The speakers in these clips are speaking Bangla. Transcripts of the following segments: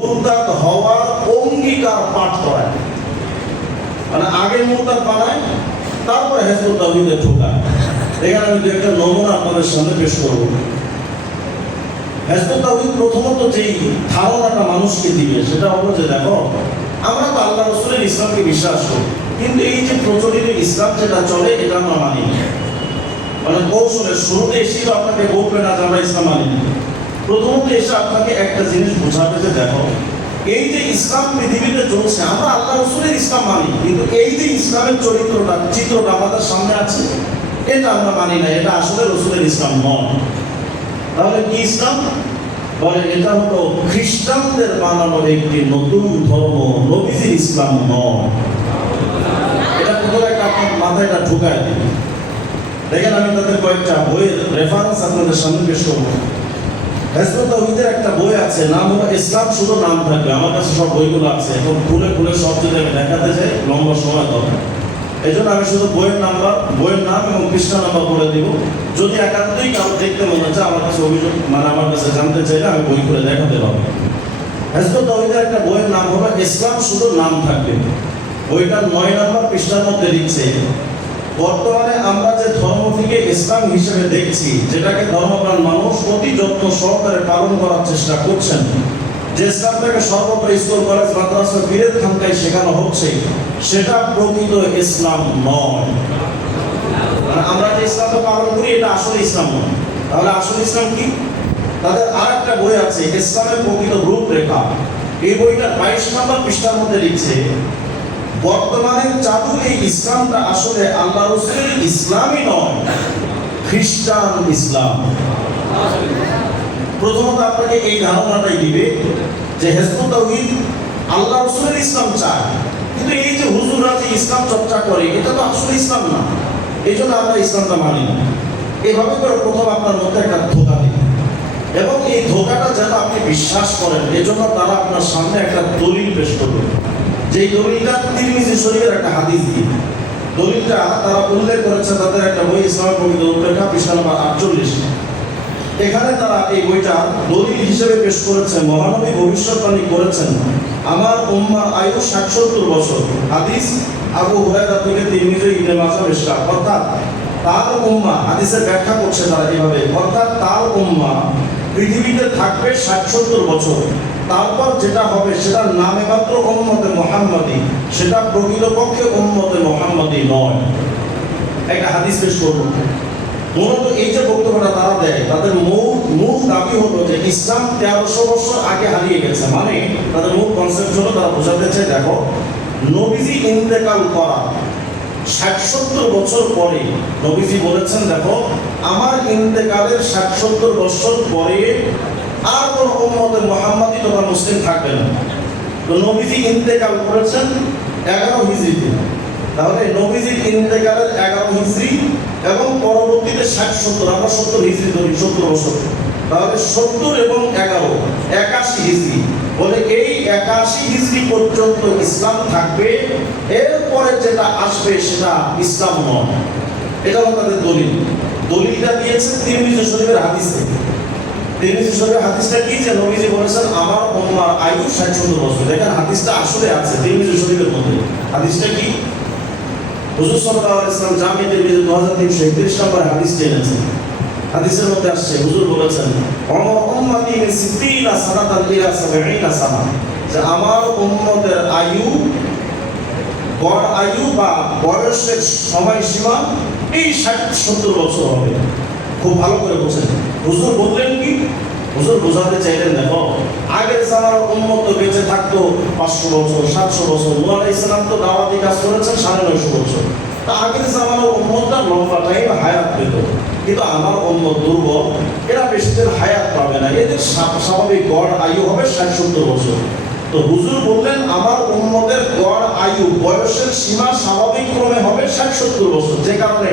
মুরতাদ হওয়ার অঙ্গীকার পাঠ করায়, মানে আগে মুরতাদ বানায় তারপরে হিজবুত তাওহীদে ঢোকায়। এখানে আমি দু একটা নমুনা আপনাদের সামনে পেশ করব। হিজবুত তাওহীদ প্রথমত যেই ধারণাটা মানুষকে দিবে সেটা হলো যে দেখো, আমরা তো আল্লাহ রাসূলের ইসলামকে বিশ্বাস করি, কিন্তু এই যে প্রচলিত ইসলাম যেটা চলে এটা আমরা মানি না। মানে কৌশলের শুরুতে এসে আপনাকে বলবে না যে আমরা ইসলাম মানি না। প্রথমত এসে আপনাকে একটা জিনিস বোঝাবে যে দেখো, এই যে ইসলাম পৃথিবীতে চলছে, আমরা আল্লাহ রাসূলের ইসলাম মানি, কিন্তু এই যে ইসলামের চিত্রটা আমাদের সামনে আছে এটা আমরা মানি না, এটা আসলে রাসূলের ইসলাম নয়। তাহলে কি ইসলাম? বলে এটা হলো খ্রিস্টানদের বানানো একটি নতুন ধর্ম, নবীজির ইসলাম নয়। এটা কোথাও একটা আপনার মাথায় এটা ঢুকায় দিন। দেখেন, আমি তাদের কয়েকটা বইয়ের রেফারেন্স আপনাদের সামনে পেশ করবো। হিজবুত তাওহীদের একটা বই আছে, নাম হলো ইসলাম, শুধু নাম থাকবে। আমার কাছে সব বইগুলো আছে, এখন খুলে খুলে সব যদি আমি দেখাতে চাই লম্বা সময় দরকার। এই জন্য আমি শুধু বইয়ের নাম এবং পৃষ্ঠা নাম্বার বলে দিব। যদি একান্তই কারো দেখতে মনে হচ্ছে, আমার কাছে অভিযোগ মানে আমার কাছে জানতে চাইলে আমি বই খুলে দেখাতে পারবো। হিজবুত তাওহীদের একটা বইয়ের নাম হলো ইসলাম, শুধু নাম থাকবে। বইটার 9 নম্বর পৃষ্ঠার মধ্যে লিখছে, বর্তমানে আমরা যে ধর্মটিকে ইসলাম হিসেবে দেখছি, যেটাকে ধর্মপ্রাণ মানুষ অতি যত্ন সহকারে পালন করার চেষ্টা করছেন, যে ইসলামটাকে সর্বত্র স্কুল, কলেজ, মাদ্রাসা, পীরের খানকায় শেখানো হচ্ছে, সেটা প্রকৃত ইসলাম নয়। মানে আমরা যে ইসলামটা পালন করি এটা আসলে ইসলাম নয়। তাহলে আসলে ইসলাম কি? তাদের আর একটা বই আছে, ইসলামের প্রকৃত রূপরেখা। এই বইটার 22 নম্বর পৃষ্ঠার মধ্যে লিখছে, বর্তমানে চালু এই ইসলামটা আসলে আল্লাহ রাসূলের ইসলামই নয়, খ্রিস্টান ইসলাম। প্রথমত আপনাকে এই ধারণাটাই দিবে যে হিজবুত তাওহীদ আল্লাহ রাসূলের ইসলাম চায়, কিন্তু এই যে হুজুররা যে ইসলাম চর্চা করে এটা তো আসলে ইসলাম না, এই জন্য আমরা ইসলামটা মানি না। এইভাবে করে প্রথম আপনার মধ্যে একটা ধোঁকা দিবে, এবং এই ধোঁকাটা যেন আপনি বিশ্বাস করেন, এজন্য তারা আপনার সামনে একটা দলিল পেশ করবে। যেই দলিলটা তিরমিজি শরীফের একটা হাদিস দিয়ে, দলিলটা তারা উল্লেখ করেছে তাদের একটা বই, ইসলামের প্রকৃত রূপরেখা, পৃষ্ঠা নম্বর 48। এখানে তারা এই বইটা দলিল হিসেবে পেশ করেছেন, মহানবী ভবিষ্যৎবাণী করেছেন আমার উম্মার আয়ু 60-70 বছর। হাদিস আবু হুরায়রা থেকে তিরমিজি, ইবনে মাজাহ মিশকাত। অর্থাৎ তার উম্মাহ, হাদিসের ব্যাখ্যা করছে তারা এইভাবে, অর্থাৎ তার উম্মাহ পৃথিবীতে থাকবে 60-70 বছর, তারপর যেটা হবে সেটা নামে মাত্র উম্মতে মুহাম্মাদি, সেটা প্রকৃতপক্ষে উম্মতে মুহাম্মাদি নয়। একটা হাদিস পেশ করব। মূলত এই যে বক্তব্যটা তারা দেয়, তাদের মূল দাবি হলো যে ইসলাম 1300 বছর আগে হারিয়ে গেছে। মানে তাদের মূল কনসেপ্ট হলো, তারা বোঝাতে চায় দেখো, নবীজি ইন্তেকাল করা 60-70 বছর পরে নবীজি বলেছেন, দেখো আমার ইন্তেকালের 60-70 বছর পরে আর কোন উম্মতে মুহাম্মাদি তথা মুসলিম থাকবে না। তো নবীজি ইন্তেকাল করেছেন 11 হিজরিতে, তাহলে নবীজির ইন্তেকালের 11 হিজরি এবং পরবর্তীতে 60-70, আমরা 70 হিজরি ধরি, 70 বছর, তাহলে 70 এবং 11 81 হিজরি। বলে এই 81 হিজরি পর্যন্ত ইসলাম থাকবে, এরপরে যেটা আসবে সেটা ইসলাম নয়। এটা হলো তাদের দলিল। দলিলটা দিয়েছে তিরমিজি শরীফের হাদিসে। তিরমিজি শরীফের হাদিসটা কি? যে নবীজি বলেছেন আমার উম্মার আয়ু 60-70 বছর। দেখেন হাদিসটা আসলে আছে তিরমিজি শরীফের মধ্যে। হাদিসটা কি? হুজুর সাল্লাল্লাহু আলাইহি ওয়াসাল্লাম জামি তিরমিজি 2331 নম্বর হাদিস এনেছেন। হাদিসের মধ্যে আসছে, হুজুর বলেছেন আমার উম্মতি মিন 60 সানাতান ইলা 70 সানা, যে আমার উম্মতের আয়ু, গড় আয়ু বা বয়সের সময়সীমা এই 60-70 বছর হবে। খুব ভালো করে বোঝেন হুজুর বললেন কি? হুজুর বোঝাতে চাইলেন, দেখো আগের জামানার উম্মত তো বেঁচে থাকতো 500 বছর, 700 বছর। নূহ আলাইহিস সালাম তো দাওয়াতি কাজ করেছেন 950 বছর। তা আগের জামানার উম্মতটা লম্বা টাইম হায়াত পেত, কিন্তু আমার উম্মত দুর্বল, এরা বেশি দিন হায়াত পাবে না, এদের স্বাভাবিক গড় আয়ু হবে 60-70 বছর। তো হুজুর বললেন আমার উম্মতের গড় আয়ু, বয়সের সীমা স্বাভাবিক ক্রমে হবে 60-70 বছর। যে কারণে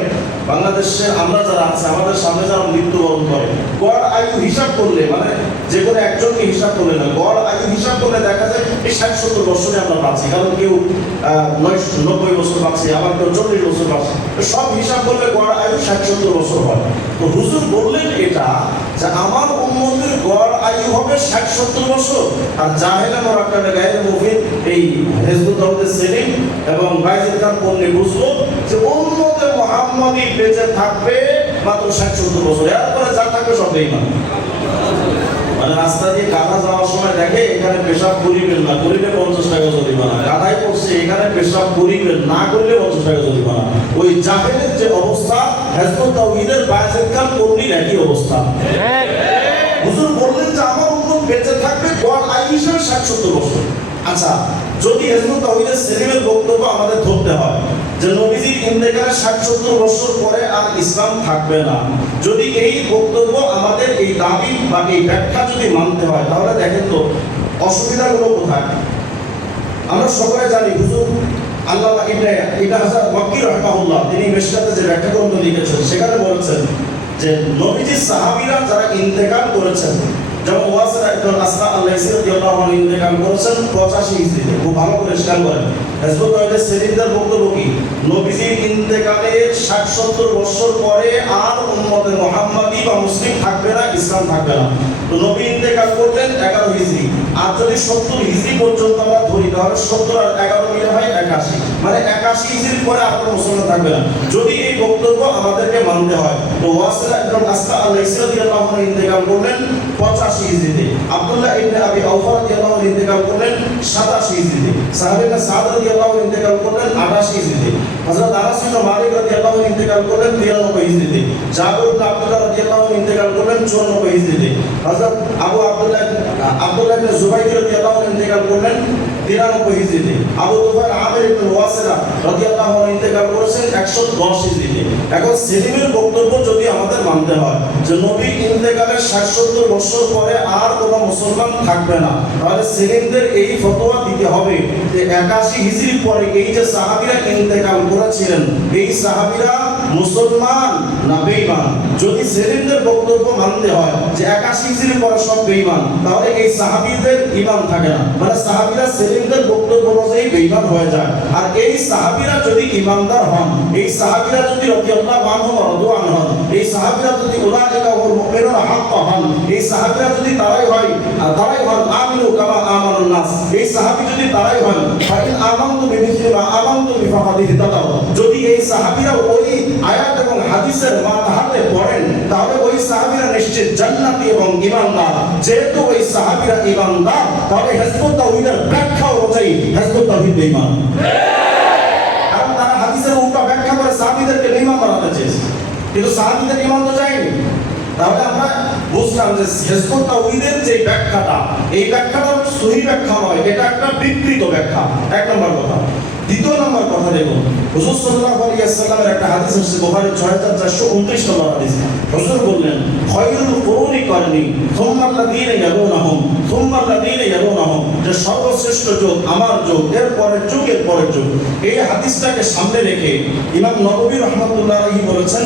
বাংলাদেশে আমরা যারা আছে, আমাদের সামনে যারা মৃত্যুবরণ করে, গড় আয়ু হিসাব করলে, মানে যে কোনো একজনকে হিসাব করলে না, গড় আয়ু হিসাব করলে দেখা যায় এই 60-70 বছরে আমরা পাচ্ছি, কারণ কেউ 90 বছর পাচ্ছে, আবার কেউ 40 বছর পাচ্ছে। সব হিসাব করলে গড় আয়ু 60-70 বছর হয়। তো হুজুর বললেন এটা যে আমার উম্মতের গড় আয়ু হবে 60-70 বছর। আর জাহেলা মোরাক্কাবে গায়ের মুফিদ এই হিজবুত তাওহীদের সেলিম এবং বাইজিদ খান পন্নী বুঝলো যে উম্মতে মুহাম্মাদি বেঁচে থাকবে মাত্র 60-70 বছর, এরপরে যা থাকবে সব বেঈমান। মানে রাস্তা দিয়ে গাধা যাওয়ার সময় দেখে এখানে পেশাব করিবেন না, করিলে 50 টাকা জরিমানা। গাধাই পড়ছে এখানে পেশাব করিবেন না, করলে 50 টাকা জরিমানা। ওই জাহেলের যে অবস্থা, হিজবুত তাওহীদের বাইজিদ খান পন্নীর একই অবস্থা। হুজুর বললেন যে আমার উম্মত বেঁচে থাকবে গড় আয়ু হিসেবে 60-70 বছর। আচ্ছা, যদি হিজবুত তাওহীদের সেলিমের বক্তব্য আমাদের ধরতে হয় যে নবীজির ইন্তেকালের 60-70 বছর পরে আর ইসলাম থাকবে না, যদি এই বক্তব্য আমাদের এই দাবি বা এই ব্যাখ্যা যদি মানতে হয়, তাহলে দেখেন তো অসুবিধাগুলো কোথায়। আমরা সকলে জানি হুজুর আল্লামা ইবনে হাজার মক্কি রাহিমাহুল্লাহ তিনি মিশকাতে যে ব্যাখ্যা গ্রন্থ লিখেছেন সেখানে বলেছেন যে নবীজির সাহাবীরা যারা ইন্তেকাল করেছেন, যেমন ওয়াসিলা ইবনে আসমা আল-লাইসি রাদিয়াল্লাহু আনহু ইন্তেকাল করেছেন 85 হিজরিতে। খুব ভালো করে খেয়াল করেন, হিজবুত তাওহীদের সেলিমদের বক্তব্য কি? নবীজির ইন্তেকালের 60-70 বছর পরে আর উম্মতে মুহাম্মাদি বা মুসলিম থাকবে না, ইসলাম থাকবে না। তো নবী ইন্তেকাল করলেন 11 হিজরি, আর যদি 70 হিজরি পর্যন্ত আমরা ধরি তাহলে 70 আর 11 মিলে হয় 81, মানে 81 হিজরির পরে আর কোনো মুসলমান থাকবে না। যদি এই বক্তব্য আমাদেরকে মানতে হয়, তো ওয়াসিলা ইবনে আসমা আল-লাইসি রাদিয়াল্লাহু আনহু ইন্তেকাল করলেন 85 হিজরিতে, আব্দুল্লাহ ইবনে আবি আওফা রাদিয়াল্লাহু আনহু ইন্তেকাল করলেন 87 হিজরিতে, সাহাবী সাদ রাদিয়াল্লাহু আনহু ইন্তেকাল করলেন 88 হিজরিতে, হযরত আনাস ইবনে মালিক রাদিয়াল্লাহু আনহু ইন্তেকাল করলেন 93 হিজরিতে, জাবির ইবনে আব্দুল্লাহ রাদিয়াল্লাহু আনহু ইন্তেকাল করলেন 94 হিজরিতে, হযরত আব্দুল্লাহ ইবনে জুবাইর রাদিয়াল্লাহু আনহু ইন্তেকাল করলেন 93 হিজরিতে, আবু তুফাইল আমির ইবনে ওয়াসিলা রাদিয়াল্লাহু আনহু ইন্তেকাল করেছেন 110 হিজরিতে। এখন সেলিমের বক্তব্য যদি আমাদের মানতে হয় যে নবী ইন্তেকালের 60-70 বছর পরে আর কোনো মুসলমান থাকবে না, তাহলে সেলিমদের এই ফতোয়া দিতে হবে যে 81 হিজরির পরে এই যে সাহাবীরা ইন্তেকাল করেছিলেন, এই সাহাবীরা মুসলমান না বেঈমান। যদি সেলিমদের বক্তব্য মানতে হয় যে 81 হিজরির পরে সব বেঈমান, তাহলে এই সাহাবীদের ঈমান থাকে না, মানে সাহাবীরা সেলিমদের বক্তব্য অনুযায়ী বেঈমান হয়ে যায়। আর এই সাহাবীরা যদি ঈমানদার হন, এই সাহাবীরা যদি রাদিয়াল্লাহু আনহুম ওয়া রাদু আনহু হন, এই সাহাবীরা যদি উলাইকা হুল মুমিনুনা হাক্কান হন, এই সাহাবীরা যদি তারাই হন আমিনু কামা আমানুন নাস, এই সাহাবী যদি তারাই হন ফাইন আমানতু বিমিসলি মা আমানতু বিফাকাদি হিদাতাও, যদি এই সাহাবীরা ওই আয়াত এবং হাদিসের মাথাতে পড়েন, তাহলে ওই সাহাবীরা নিশ্চিত জান্নাতি এবং ঈমানদার। যেহেতু ওই সাহাবীরা ঈমানদার, তাহলে হিজবুত তাওহীদের ব্যাখ্যা অনুযায়ী হিজবুত তাওহীদ বেঈমান। কারণ তারা হাদিসের উল্টা ব্যাখ্যা করে সাহাবীদেরকে বেঈমান বানাতে চেয়েছে, কিন্তু সাহাবীদের ঈমান তো যায়নি। তাহলে আমরা বুঝলাম যে হিজবুত তাওহীদের যে ব্যাখ্যাটা, এই ব্যাখ্যাটা সহি ব্যাখ্যা নয়, এটা একটা বিকৃত ব্যাখ্যা। এক নম্বর কথা। দ্বিতীয় নম্বর কথা দেখুন, হুজুর সাল্লাল্লাহু আলাইহি ওয়াসাল্লামের একটা হাদিস আছে বুখারী 6429 নম্বর হাদিস। হুজুর বললেন খায়রুল কুরুনি করনি সুম্মা আল্লাযীনা ইয়ালুনহুম সুম্মা আল্লাযীনা ইয়ালুনহুম, যে সর্বশ্রেষ্ঠ যুগ আমার যুগ, এর পরের যুগ, এর পরের যুগ। এই হাদিসটাকে সামনে রেখে ইমাম নববী রাহমাতুল্লাহ আলাইহি বলেছেন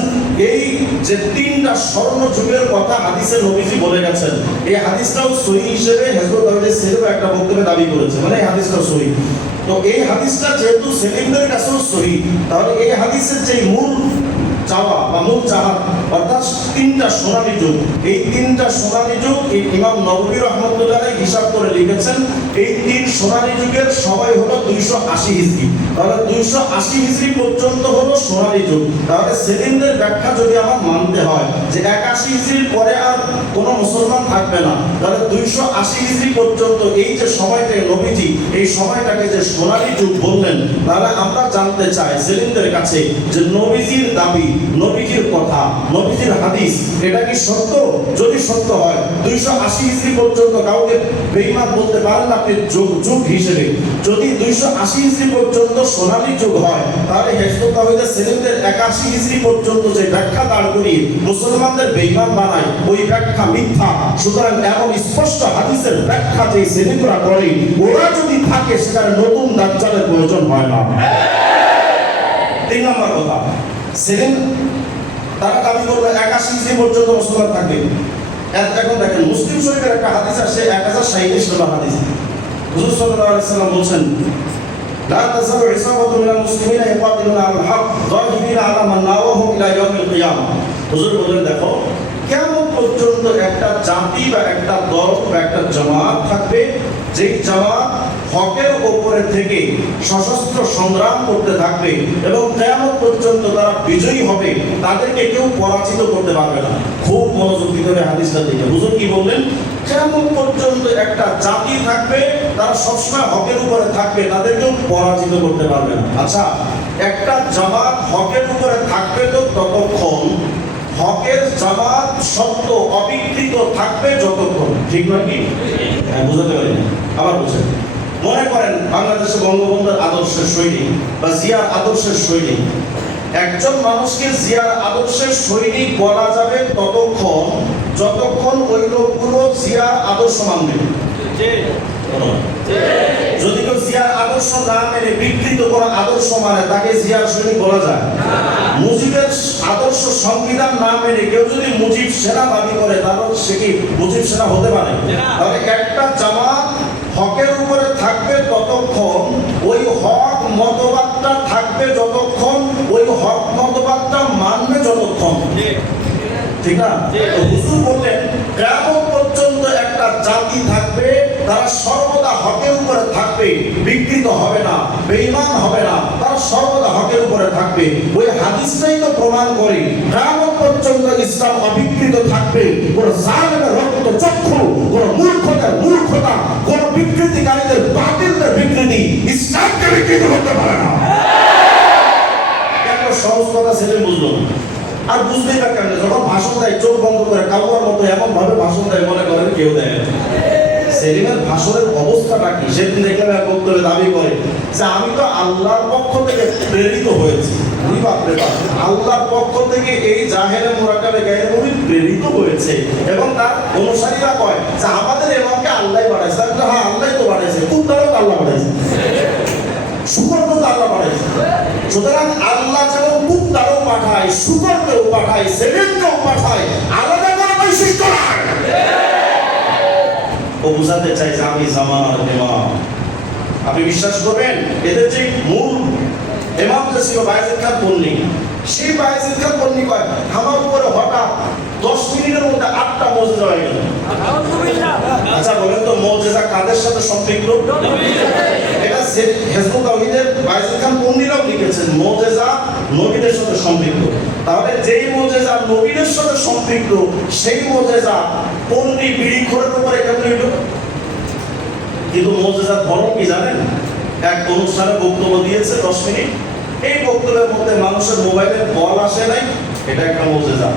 এই যে তিনটা স্বর্ণ যুগের কথা হাদিসে নবীজি বলে গেছেন, এই হাদিসটাও সহিহ হিসেবে হিজবুত তাওহীদের সেলিম একটা বক্তব্যে দাবি করেছে, মানে এই হাদিসটাও সহিহ। তো এই হাদিসটা যেহেতু সেলিমদের কাছেও সহিহ, তাহলে এই হাদিসের যে মূল চাওয়া বা মূল চাহাত, অর্থাৎ তিনটা সোনালী যুগ, এই তিনটা সোনালী যুগ এই ইমাম নববী রাহমাতুল্লাহ আলাইহি হিসাব করে লিখেছেন এই তিন সোনালী যুগের সবাই হলো 280 হিজরি। তাহলে 280 হিজরি পর্যন্ত হলো সোনালী যুগ। তাহলে সেলিমদের ব্যাখ্যা যদি আমার মানতে হয় যে 81 হিজরির পরে আর কোনো মুসলমান থাকবে না, তাহলে 280 হিজরি পর্যন্ত এই যে সময়টাকে নবীজি এই সময়টাকে যে সোনালী যুগ বললেন, তাহলে আমরা জানতে চাই সেলিমদের কাছে যে নবীজির দাবি, নবীজির কথা, নবীজির হাদিস, এটা কি সত্য? যদি সত্য হয় 280 হিজরি পর্যন্ত কাউকে বেঈমান বলতে পারেন আপনি যুগ হিসেবে। যদি 280 হিজরি পর্যন্ত সোনালী যুগ হয়, তাহলে হিজবুত তাওহীদের সেলিমদের 81 হিজরি পর্যন্ত যে ব্যাখ্যা দাঁড় করিয়ে মুসলমানদের বেঈমান বানায়, ওই ব্যাখ্যা মিথ্যা। সুতরাং এমন স্পষ্ট হাদিসের ব্যাখ্যা যে সেলিমরা করে, ওরা যদি থাকে সেখানে নতুন দাজ্জালের প্রয়োজন হয় না। তিন নম্বর কথা, সেলিম তারা দাবি করলো 81 হিজরি পর্যন্ত মুসলমান থাকবে। এখন দেখেন মুসলিম শরীফের একটা হাদিস আসছে 1067 নম্বর হাদিস। হুজুর সাল্লাল্লাহু আলাইহি ওয়াসাল্লাম বলেন লা তাযালু ইসাবাতু মিনাল মুসলিমিনা ইয়াকাতিলুনা আলাল হক যাহিরিনা আলা মান নাওয়াহুম ইলা ইয়াউমিল কিয়ামাহ। হুজুর বলেন দেখো কিয়ামত পর্যন্ত একটা জাতি বা একটা দল বা একটা জামাত থাকবে, যেই জামাত হকের উপরে থেকে সশস্ত্র সংগ্রাম করতে থাকবে এবং কিয়ামত পর্যন্ত তারা বিজয়ী হবে, তাদেরকে কেউ পরাজিত করতে পারবে না। খুব মনোযোগ দিতে হবে হাদিসটা দিকে। হুজুর কি বললেন? কিয়ামত পর্যন্ত একটা জাতি থাকবে, তারা সবসময় হকের উপরে থাকবে, তাদেরকেও পরাজিত করতে পারবে না। আচ্ছা, একটা জামাত হকের উপরে থাকবে তো ততক্ষণ, হকের জামাত সত্য অবিকৃত থাকবে যতক্ষণ। ঠিক নয় কি? হ্যাঁ, বুঝতে পারি না, আবার বুঝেন। মনে করেন বাংলাদেশে বঙ্গবন্ধুর আদর্শের সৈনিক বা জিয়ার আদর্শের সৈনিক, একজন মানুষকে জিয়ার আদর্শের সৈনিক বলা যাবে ততক্ষণ যতক্ষণ ওই লোকগুলো জিয়ার আদর্শ মানবে। যদি কেউ জিয়ার আদর্শ না মেনে বিকৃত কোনো আদর্শ মানে, তাকে জিয়ার সৈনিক বলা যায়? মুজিবের আদর্শ সংবিধান না মেনে কেউ যদি মুজিব সেনা দাবি করে, তাহলে সে কি মুজিব সেনা হতে পারে? তাহলে একটা জামাত হকের উপরে থাকবে ততক্ষণ, ওই হক মতবাদটা থাকবে যতক্ষণ, ওই হক মতবাদটা মানবে যতক্ষণ। ঠিক না? হুজুর বললেন কিয়ামত পর্যন্ত একটা জাতি থাকবে, তারা সর্বদা হকের উপরে থাকবে, বিকৃত হবে না, বেঈমান হবে না, তারা সর্বদা হকের উপরে থাকবে। ওই হাদিসটাই তো প্রমাণ করে কিয়ামত পর্যন্ত ইসলাম অবিকৃত থাকবে। কোন জালেমের রক্ত চক্ষু, কোন মূর্খতার মূর্খতা, কোন বিকৃতিকারীদের বাতিলদের বিকৃতি ইসলামকে বিকৃত করতে পারে না। একটা সহজ কথা ছেলে বুঝলো না, আর বুঝতেই বা কেন? যখন ভাষণ দেয় চোখ বন্ধ করে কাউয়ার মতো এমন ভাবে ভাষণ দেয়, মনে করেন কেউ দেয়। সেলিমের ভাষণের অবস্থাটা কি? সেদিন দেখলাম এক বক্তব্যে দাবি করে যে আমি তো আল্লাহর পক্ষ থেকে প্রেরিত হয়েছি। আল্লাহর পক্ষ থেকে এই জাহেরে মুরাকাবে গায়ের মুরিদ প্রেরিত হয়েছে, এবং তার অনুসারীরা কয় যে আমাদের এমামকে আল্লাহই বানাইছে। হ্যাঁ, আল্লাহই তো বানাইছে, কুত্তারও আল্লাহ বানাইছে, শুকরকেও তো আল্লাহ পাঠাইছে। সুতরাং আল্লাহ যেমন কুত্তারও পাঠায়, শুকরকেও পাঠায়, সেলিমকেও পাঠায়, আলাদা কোনো বৈশিষ্ট্য নাই। ও বুঝাতে চাই যে আমি জামানার ইমাম। আপনি বিশ্বাস করবেন, এদের যে মূল ইমাম যে ছিল বায়েজিদ খান পন্নী, সেই বায়েজিদ খান পন্নী কয় আমার উপরে হঠাৎ 10 মিনিটের মধ্যে 8টা মুজিজা হয়ে গেল। আচ্ছা বলেন তো, মুজিজা কাদের সাথে সম্পৃক্ত? এটা হিজবুত তাওহীদের বায়েজিদ খান পন্নীরাও লিখেছেন, মুজিজা নবীদের সাথে সম্পৃক্ত। তাহলে যেই মুজিজা নবীদের সাথে সম্পৃক্ত, সেই মুজিজা পন্নী বিড়ি খোরের উপরে কেমন হইল? কিন্তু মুজিজার ধর্ম কি জানেন? এক অনুষ্ঠানে বক্তব্য দিয়েছে 10 মিনিট, এই বক্তব্যের মধ্যে মানুষের মোবাইলের কল আসে নাই, এটা একটা মুজিজা।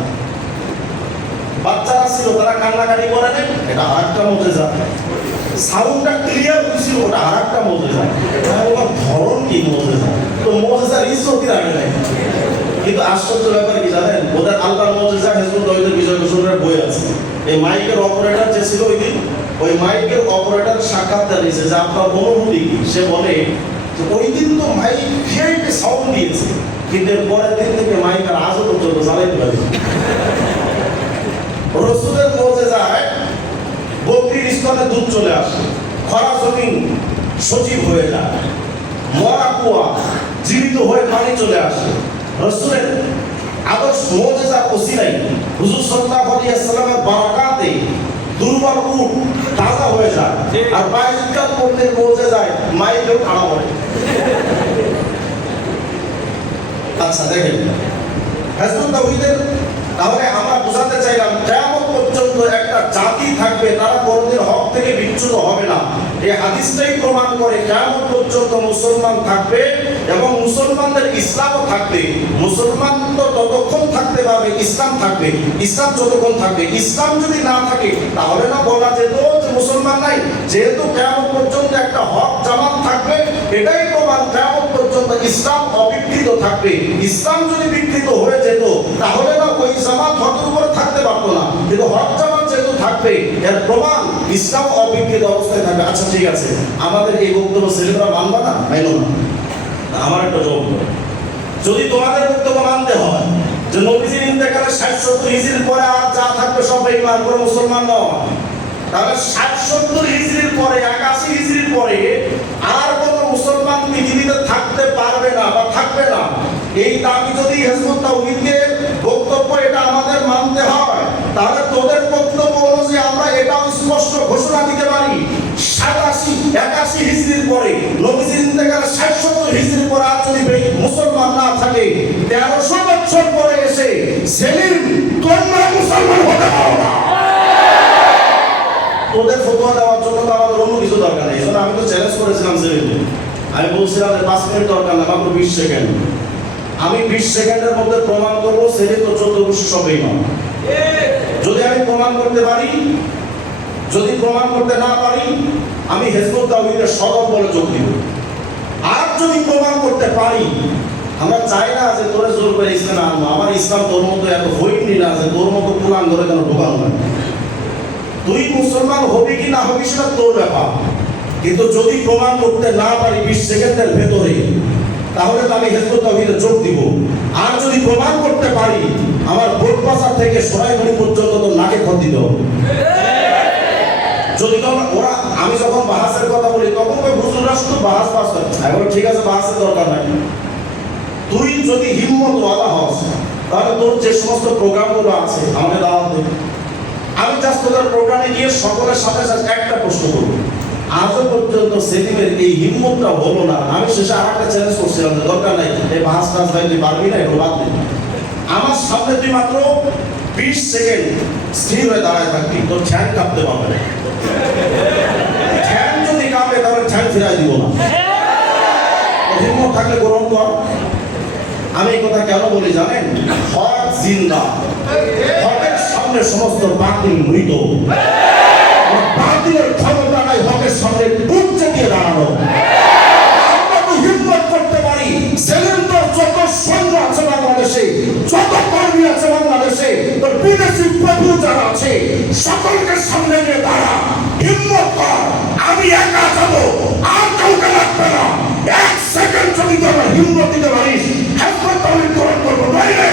বাচ্চারা ছিল, তারা কান্নাকাটি করে নাই, এটা আরেকটা মুজিজা। সাউন্ডটা ক্লিয়ার হয়েছিল, ওটা আরেকটা মুজিজা। ওর ধরন কি মুজিজা? তো মুজিজার ইজ্জতই রাখে নাই। কিন্তু আশ্চর্য ব্যাপার কি জানেন? ওদের আল্লাহর মুজিজা হিজবুত তাওহীদের বিজয় ঘোষণার বই আছে। এই মাইকের অপারেটর যে ছিল ওই দিন, ওই মাইকের অপারেটর সাক্ষাৎকার দিয়েছে যে আপনার অনুভূতি কি? সে বলে যে ওই দিন তো মাইক ভিআইপি সাউন্ড দিয়েছে, কিন্তু এর পরের দিন থেকে মাইক আর আজও পর্যন্ত জ্বালাইতে পারে। রসুলের মুজিজায় বকরির স্তনে দুধ চলে আসে, খরা জমিন সজীব হয়ে যায়, মরা কুয়া জীবিত হয়ে পানি চলে আসে। রসুলের আদর্শ মুজিজার ওসিলাই হুজুর সাল্লাল্লাহু আলাইহি ওয়াসাল্লামের বারাকাতে দুর্বল উট তাজা হয়ে যায়, আর বায়েজিদ খান পন্নীর মুজিজায় মাইকেও খাড়া হয়। আচ্ছা দেখেন, হিজবুত তাওহীদের, তাহলে আমরা বোঝাতে চাইলাম কিয়ামত পর্যন্ত একটা জাতি থাকবে, তারা কোনদিন হক থেকে বিচ্যুত হবে না। এই হাদিসটাই প্রমাণ করে কিয়ামত পর্যন্ত মুসলমান থাকবে এবং মুসলমানদের ইসলামও থাকবে। মুসলমান তো ততক্ষণ থাকতে পারবে, ইসলাম থাকবে। ইসলাম যতক্ষণ থাকবে, ইসলাম যদি না থাকে তাহলে না বলা যেত যে মুসলমান নাই। যেহেতু কিয়ামত পর্যন্ত একটা হক জামাত থাকবে, এটাই প্রমাণ কিয়ামত পর্যন্ত ইসলাম অবিকৃত থাকবে। ইসলাম যদি বিকৃত হয়ে যেত তাহলে না ওই জামাত হকের উপরে থাকতে পারতো না, কিন্তু হক জামাত যেহেতু থাকবে, এর প্রমাণ ইসলাম অবিকৃত অবস্থায় থাকবে। আচ্ছা ঠিক আছে, আমাদের এই বক্তব্য ছেলেরা মানবা না? মাইনো না? আমার একটা জবাব, যদি তোমাদের বক্তব্য মানতে হয় যে নবীজির ইন্তেকালের 60-70 হিজরির পরে আর যা থাকবে সব বেঈমান, পুরো মুসলমান নয়, তাহলে 60-70 হিজরির পরে 81 হিজরির পরে এই দাবি যদি হিজবুত তাওহীদের বক্তব্য এটা আমাদের মানতে হয়, তাহলে তোদের বক্তব্য অনুযায়ী আমরা এটাও স্পষ্ট ঘোষণা দিতে পারি 81 হিজরির পরে নবীজির ইন্তেকাল 60-70 হিজরির পরে আর যদি মুসলমান না থাকে 1300 বছর পরে এসে সেলিম তোমরা মুসলমান হতে পারো না। তোদের ফতোয়া দেওয়ার জন্য তো আমাদের অন্য কিছু দরকার নেই। এজন্য আমি তো চ্যালেঞ্জ করেছিলাম সেলিমকে, আমি বলছিলাম যে 5 মিনিট দরকার না, মাত্র 20 সেকেন্ড। আমি 20 সেকেন্ডের মধ্যে প্রমাণ করবো সেলিম তো 14 বছর সবই না। যদি আমি প্রমাণ করতে পারি, যদি প্রমাণ করতে না পারি, আমি হিজবুত তাওহীদের সদর বলে যোগ দিব। আর যদি প্রমাণ করতে পারি, আমরা চাই না যে তোরে জোর করে ইসলামে আনবো। আমার ইসলাম তোর মতো এত হইনি না যে তোর মতো কোরআন ধরে কেন ঢোকানো না। তুই মুসলমান হবি কি না হবি সেটা তোর ব্যাপার, কিন্তু যদি প্রমাণ করতে না পারি 20 সেকেন্ডের ভেতরে, তাহলে তো আমি হিজবুত তাওহীদে যোগ দিব। আর যদি প্রমাণ করতে পারি, আমার ভোট বাজার থেকে সরাইগুড়ি পর্যন্ত তো নাকে খত দিতে হবে। যদি ওরা, আমি যখন বাহাসের কথা বলি তখন ওই হুজুররা শুধু বাহাস পাস করে, এখন ঠিক আছে বাহাসের দরকার নাই। তুই যদি হিম্মতওয়ালা হস, তাহলে তোর যে সমস্ত প্রোগ্রামগুলো আছে আমাকে দাওয়াত দে। আমি জাস্ট তোদের প্রোগ্রামে গিয়ে সকলের সাথে একটা প্রশ্ন করবো, আজও পর্যন্ত সেলিমের এই হিম্মতটা হলো না। আমি শেষে আর একটা চ্যালেঞ্জ করছিলাম যে দরকার নাই এই বাহাস টাস ভাই তুই পারবি না, এগুলো বাদ দে। আমার সামনে তুই মাত্র 20 সেকেন্ড স্থির হয়ে দাঁড়ায় থাকবি, তোর ঠ্যাং কাঁপতে পারবে না। ঠ্যাং যদি কাঁপে তাহলে ঠ্যাং ফিরাই দিব না। হিম্মত থাকলে গ্রহণ কর। আমি এই কথা কেন বলি জানেন? হক জিন্দা, হকের সামনে সমস্ত বাতিল মৃত। বাতিলের ক্ষমতা নাই হকের সামনে বুক চেপে দাঁড়ানো। আমরা তো হিম্মত করতে পারি, সেলিম তোর যত সৈন্য আছে বাংলাদেশে, যত কর্মী আছে বাংলাদেশে, তোর বিদেশি প্রভু যারা আছে, সকলকে সামনে নিয়ে দাঁড়া, হিম্মত কর। আমি একা যাবো, আর কাউকে লাগবে না। 1 সেকেন্ড যদি তোরা হিম্মত দিতে পারিস, হিম্মত আমি গ্রহণ করবো, নইলে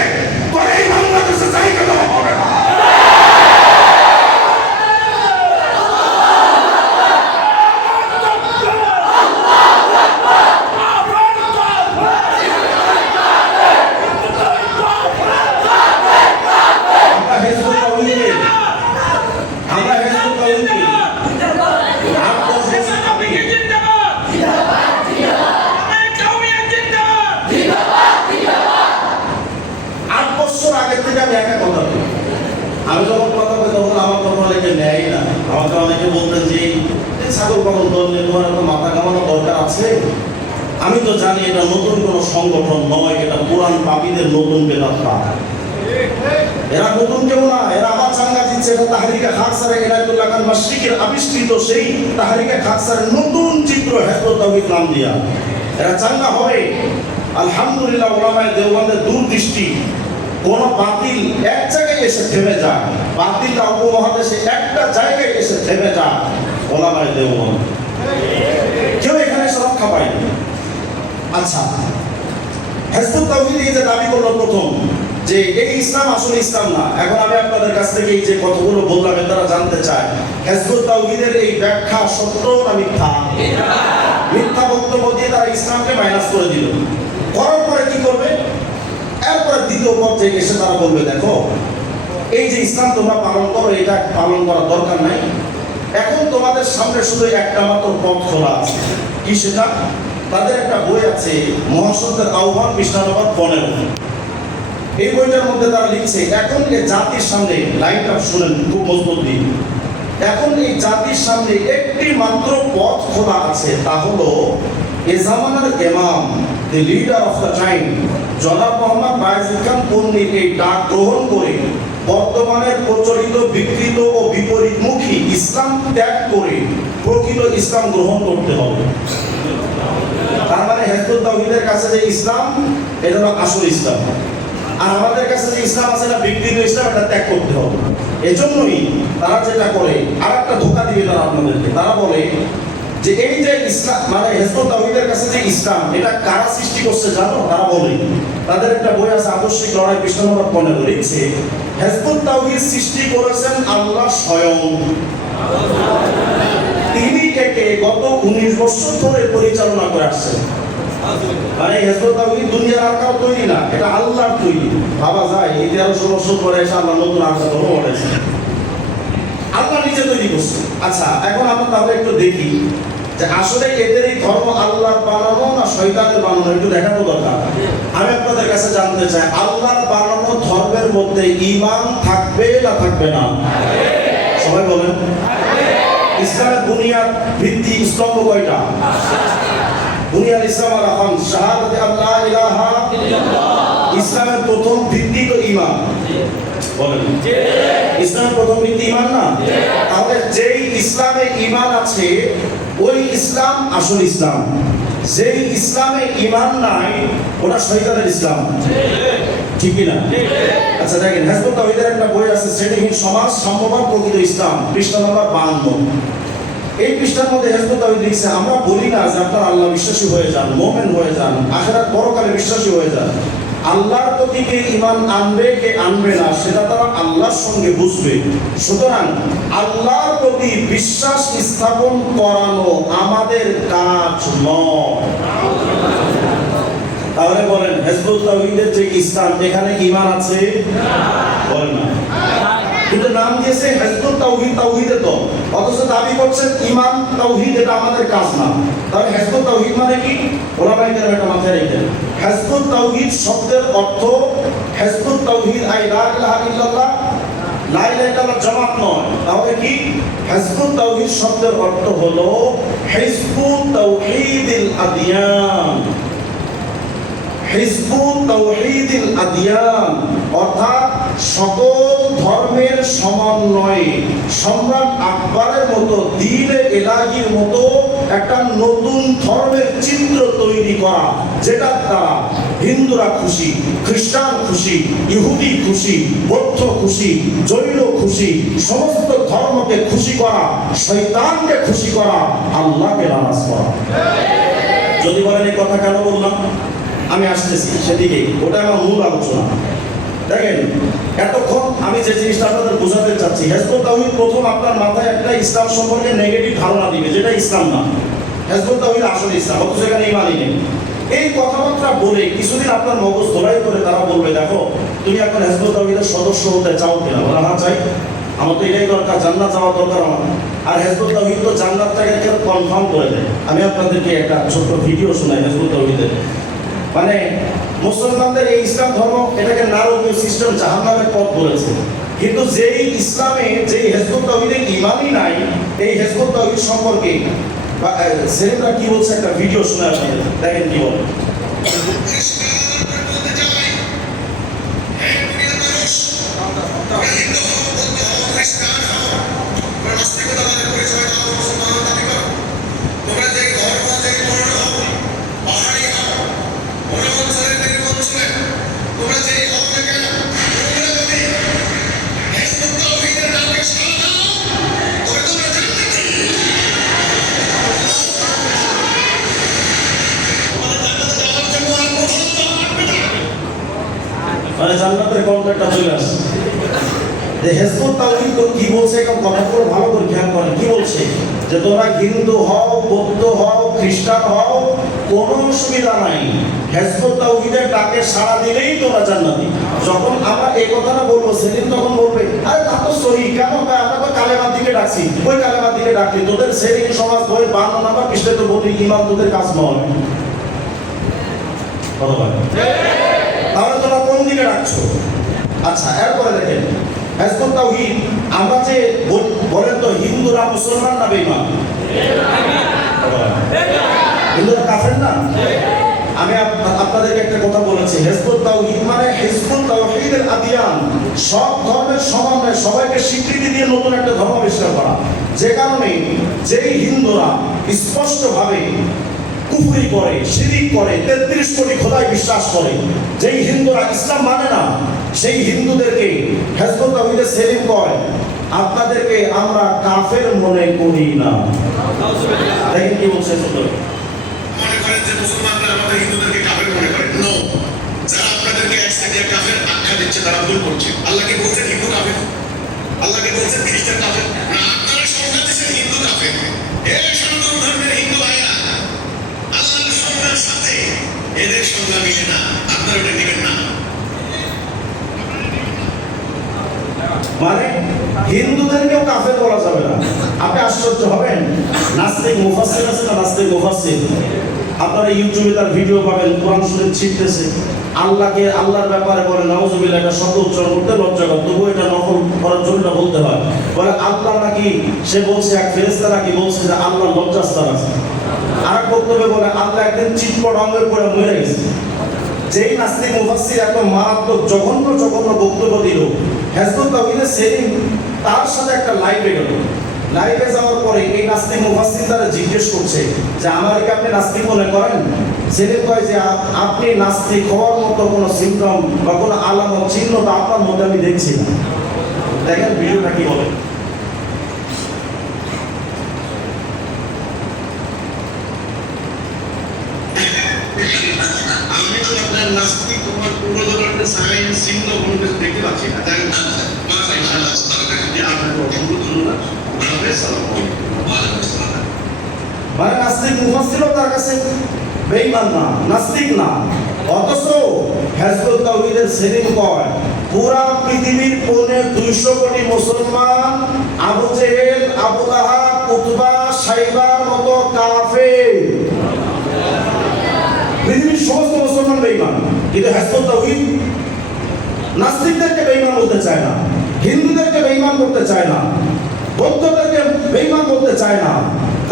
তোর এই বাংলাদেশে জায়গা দেওয়া হবে না। আমি যখন কথা বলি তখন আমার কথা অনেকে নেয় না। আমাকে অনেকে বলতেন যে ছাগল পাগল দল নিয়ে তোমার এত মাথা কামানো দরকার আছে। আমি তো জানি এটা নতুন কোনো সংগঠন নয়, এটা পুরান পাপীদের নতুন বেদাত। এরা নতুন কেউ না, এরা আবার চাঙ্গা দিচ্ছে। এটা তাহরিকে খাকসারে ইনায়াতুল্লাহ খান মাশরিকের আবিষ্কৃত সেই তাহরিকে খাকসারের নতুন চিত্র হিজবুত তাওহীদ নাম দিয়া। এরা চাঙ্গা হবে। আলহামদুলিল্লাহ, উলামায়ে দেওবন্দের দূরদৃষ্টি। কোন বাতিল এক জায়গায় এসে থেমে যায়, বাতিলটা উপমহাদেশে একটা জায়গায় এসে থেমে যায়, ওলামায়ে দেওবন্দ কেউ এখানে রক্ষা পায়নি। আচ্ছা, হিজবুত তাওহীদ এই যে দাবি করলো প্রথম যে এই ইসলাম আসলে ইসলাম না। এখন আমি আপনাদের কাছ থেকে এই যে কথাগুলো বললাম তারা জানতে চায় হিজবুত তাওহীদের এই ব্যাখ্যা সত্য না মিথ্যা? মিথ্যা বক্তব্য দিয়ে তারা ইসলামকে মাইনাস করে দিল। করার পরে কি করবে? এরপরে দ্বিতীয় পর্যায়ে এসে তারা বলবে দেখো এই যে ইসলাম তোমরা পালন করো, এটা পালন করার দরকার নাই। এখন তোমাদের সামনে শুধু একটা মাত্র পথ খোলা আছে। কি সেটা? তাদের একটা বই আছে, মহাসত্যের আহ্বান, পৃষ্ঠা নম্বর 15। এই বইটার মধ্যে তারা লিখছে এখন এই জাতির সামনে, লাইনটা শুনেন খুব মজবুত দিন, এখন এই জাতির সামনে একটি মাত্র পথ খোলা আছে, তা হলো এ জামানার ইমাম, the leader of the time, জনাব মোহাম্মদ বায়েজিদ খান পন্নীর এই ডাক গ্রহণ করে বর্তমানের প্রচলিত বিকৃত ও বিপরীতমুখী ইসলাম ত্যাগ করে প্রকৃত ইসলাম গ্রহণ করতে হবে। তার মানে হিজবুত তাওহীদের কাছে যে ইসলাম এটা হলো আসল ইসলাম, আর আমাদের কাছে যে ইসলাম আছে এটা বিকৃত ইসলাম, এটা ত্যাগ করতে হবে। এজন্যই তারা যেটা করে, আর একটা ধোঁকা দিবে তারা আপনাদেরকে। তারা বলে যে এই যে ইসলাম মানে হিজবুত তাওহীদের কাছে যে ইসলাম, এটা কারা সৃষ্টি করছে জানো? তারা বলে তাদের একটা বই আছে আদর্শিক লড়াই, পৃষ্ঠা নম্বর 15 লিখছে হিজবুত তাওহীদ সৃষ্টি করেছেন আল্লাহ স্বয়ং। তিনি একে গত 19 বছর ধরে পরিচালনা করে আসছেন। মানে হেজবুত তাওহীদ দুনিয়ার আর কাউ তৈরি না, এটা আল্লাহর তৈরি। ভাবা যায় এই 1300 বছর পরে এসে আল্লাহ নতুন আর ধর্ম বানাইছে, আল্লাহ নিজে তৈরি করছে। আচ্ছা, এখন আমরা তাহলে একটু দেখি যে আসলে এদের এই ধর্ম আল্লাহর বানানো না শয়তানের বানানো, একটু দেখানো দরকার। আমি আপনাদের কাছে জানতে চাই, আল্লাহর বানানো ধর্মের মধ্যে ঈমান থাকবে না থাকবে না? সবাই বলেন। ইসলামের বুনিয়াদ ভিত্তি স্তম্ভ কয়টা? বুনিয়াদ ইসলাম আল খামস, শাহাদাতে আল্লাহ ইলাহা ইল্লাল্লাহ। ইসলামের প্রথম ভিত্তি তো ঈমান। বলেন ইসলামের প্রথম ভিত্তি ঈমান না? তাহলে যেই ইসলামে ঈমান আছে ওই ইসলাম আসল ইসলাম। যেই ইসলামে ঈমান নাই ওটা শয়তানের ইসলাম, ঠিক কি না? আচ্ছা দেখেন, হিজবুত তাওহীদের একটা বই আছে, শ্রেণীহীন সমাজ সাম্যবাদ প্রকৃত ইসলাম, পৃষ্ঠা নম্বর 52। এই পৃষ্ঠার মধ্যে হিজবুত তাওহীদ লিখছে, আমরা বলি না যে আপনারা আল্লাহ বিশ্বাসী হয়ে যান, মুমিন হয়ে যান, আখিরাত পরকালে বিশ্বাসী হয়ে যান। আল্লাহর প্রতি কে ঈমান আনবে কে আনবে না সেটা তারা আল্লাহর সঙ্গে বুঝবে। সুতরাং আল্লাহর প্রতি বিশ্বাস স্থাপন করানো আমাদের কাজ নয়। তাহলে বলেন, হিজবুত তাওহীদের যে ইসলাম, এখানে ঈমান আছে? বলেন না। কিন্তু নাম দিয়েছে হিজবুত তাওহীদ, তাওহীদের দল, অথচ দাবি করছেন ঈমান তাওহীদ এটা আমাদের কাজ না। তাহলে হিজবুত তাওহীদ মানে কি? ওলামায়ে কেরাম এটা মাথায় রাখেন। হিজবুত তাওহীদ শব্দের অর্থ, হিজবুত তাওহীদ আই লা ইলাহা ইল্লাল্লাহ, লা ইলাহা ইল্লাল্লাহ জামাত নয়। তাহলে কি? হিজবুত তাওহীদ শব্দের অর্থ হলো হিজবুত তাওহীদিল আদিয়ান। হিজবুত তাওহীদিল আদিয়ান অর্থাৎ সকল ধর্মের সমন্বয়ে সম্রাট আকবরের মতো দ্বীন-এ ইলাহীর মতো একটা নতুন ধর্মের চিত্র তৈরি করা, যেটা দ্বারা হিন্দুরা খুশি, খ্রিস্টান খুশি, ইহুদি খুশি, বৌদ্ধ খুশি, জৈন খুশি, সমস্ত ধর্মকে খুশি করা, শয়তানকে খুশি করা, আল্লাহকে নারাজ করা। যদি বলেন এই কথা কেন বললাম, আমি আসতেছি সেদিকে, ওটা আমার মূল আলোচনা। দেখেন, এতক্ষণ আমি যে জিনিসটা আপনাদের বোঝাতে চাচ্ছি, হিজবুত তাওহীদ প্রথম আপনার মাথায় একটা ইসলাম সম্পর্কে নেগেটিভ ধারণা দিবে, যেটা ইসলাম না। হিজবুত তাওহীদ আসলে ইসলাম, অথচ এখানে ঈমানই নেই। এই কথাবার্তা বলে কিছুদিন আপনার মগজ ধোলাই করে তারা বলবে, দেখো তুমি এখন হিজবুত তাওহীদের সদস্য হতে চাও কিনা? বলা না চাই, আমার তো এটাই দরকার, জান্নাত যাওয়া দরকার আমার। আর হিজবুত তাওহীদ তো জান্নাতটাকে কনফার্ম করে দেয়। আমি আপনাদেরকে একটা ছোট্ট ভিডিও শোনাই হিজবুত তাওহীদের। মানে মুসলমানদের এই ইসলাম ধর্ম এটাকে নারকীয় সিস্টেম, জাহান্নামের পথ বলেছে। কিন্তু যেই ইসলামে যেই হিজবুত তাওহীদের ঈমানই নাই, এই হিজবুত তাওহীদ সম্পর্কে সেলিমরা কি বলছে, একটা ভিডিও শুনে আপনাদের দেখেন কি বলে। মানে জান্নাতের কন্ট্রাক্টটা চলে আসে। যে হিজবুত তাওহীদ তো কি বলছে, এখন কথাগুলো ভালো করে খেয়াল করেন। কি বলছে? যে তোমরা হিন্দু হও, বৌদ্ধ হও, খ্রিস্টান হও, কোনো অসুবিধা নাই, হিজবুত তাওহীদের ডাকে সাড়া দিলেই তোমরা জান্নাতি। যখন আমরা এই কথাটা বলবো, সেদিন তখন বলবে, আরে তা তো সহি, কেন আমরা তো কালেমার দিকে ডাকছি, ওই কালেমার দিকে ডাকলি, তোদের শ্রেণীহীন সমাজ বই 52 নম্বর পৃষ্ঠায় তো বলি ঈমান তোদের কাজ নয়। তাহলে তোমরা কোন দিকে রাখছো? আচ্ছা, এরপরে দেখেন হিজবুত তাওহীদ, আমরা যে বলেন তো হিন্দুরা মুসলমান না বেঈমান? হিন্দুরা কাফের না? আমি আপনাদেরকে একটা কথা বলেছি, হিজবুত তাওহীদ মানে হিজবুত তাওহীদের আদিয়ান, সব ধর্মের সমন্বয়ে সবাইকে স্বীকৃতি দিয়ে নতুন একটা ধর্ম আবিষ্কার করা। যে কারণে যেই হিন্দুরা স্পষ্টভাবে কুফরি করে, শিরিক করে, 33 কোটি খোদায় বিশ্বাস করে, যেই হিন্দুরা ইসলাম মানে না, সেই হিন্দুদেরকে হিজবুত তাওহীদের সেলিম কয়, আপনাদেরকে আমরা কাফের মনে করি না। দেখেন কি বলছে, মনে করেন যে মুসলমানরা আমাদের হিন্দুদেরকে কাফের মনে করে। নো, যারা আপনাদেরকে এক সাইডে কাফের আখ্যা দিচ্ছে তারা ভুল করছে। আল্লাহকে বলছেন হিন্দু কাফের, আল্লাহকে বলছেন খ্রিস্টান কাফের, না আপনারা সংজ্ঞা দিচ্ছেন হিন্দু কাফের। এই সনাতন ধর্মের হিন্দু ভাইরা আল্লাহর সংজ্ঞার সাথে এদের সংজ্ঞা মিলে না, আপনারা ওটা নেবেন না। মানে হিন্দুদেরকেও কাফের বলা যাবে না। আপনি আশ্চর্য হবেন, নাস্তিক মুফাসসির আছে না, নাস্তিক মুফাসসির, আপনারা ইউটিউবে তার ভিডিও পাবেন, কোরআন শরীফ ছিটতেছে, আল্লাহকে আল্লাহর ব্যাপারে বলে নাউজুবিল্লাহ, একটা শব্দ উচ্চারণ করতে লজ্জা করে, তবু এটা নকল করার জন্য বলতে হয়। বলে আল্লাহ নাকি, সে বলছে এক ফেরেশতা নাকি বলছে যে আল্লাহ লজ্জাস্থান আছে। আর এক বক্তব্যে বলে আল্লাহ একদিন চিটপট অঙ্গের পরে মরে গেছে। যেই নাস্তিক মুফাসসির এত মারাত্মক জঘন্য জঘন্য বক্তব্য দিল, হিজবুত তাওহীদের সেলিম তার সাথে একটা লাইভে গেল। লাইভে যাওয়ার পরে এই নাস্তিক মুফাসসির তারা জিজ্ঞেস করছে যে আমাকে আপনি নাস্তিক মনে করেন? সেলিম কয় যে আপনি নাস্তিক হওয়ার মতো কোনো সিমটম বা কোনো আলামত চিহ্ন তো আপনার মধ্যে আমি দেখছি না। দেখেন ভিডিওটা কি বলে। আমি তো আপনার নাস্তিক তোমার পূর্ব ধরনের সাইন চিহ্ন কোনো কিছু দেখতে পাচ্ছি না। তাই না? যে আপনাকে অসংখ্য ধন্যবাদ। মানে নাস্তিক মুফাসসিরও তার কাছে বেঈমান না, নাস্তিক না, অথচ হিজবুত তাওহীদের সেলিম কয় পুরা পৃথিবীর 250 কোটি মুসলমান আবু জেহেল, আবু লাহাব, উতবা, সাইবার মতো কাফের। পৃথিবীর সমস্ত মুসলমান বেঈমান, কিন্তু হিজবুত তাওহীদ নাস্তিকদেরকে বেঈমান বলতে চায় না, হিন্দুদেরকে বেঈমান করতে চায় না, বৌদ্ধদেরকে বেঈমান করতে চায় না।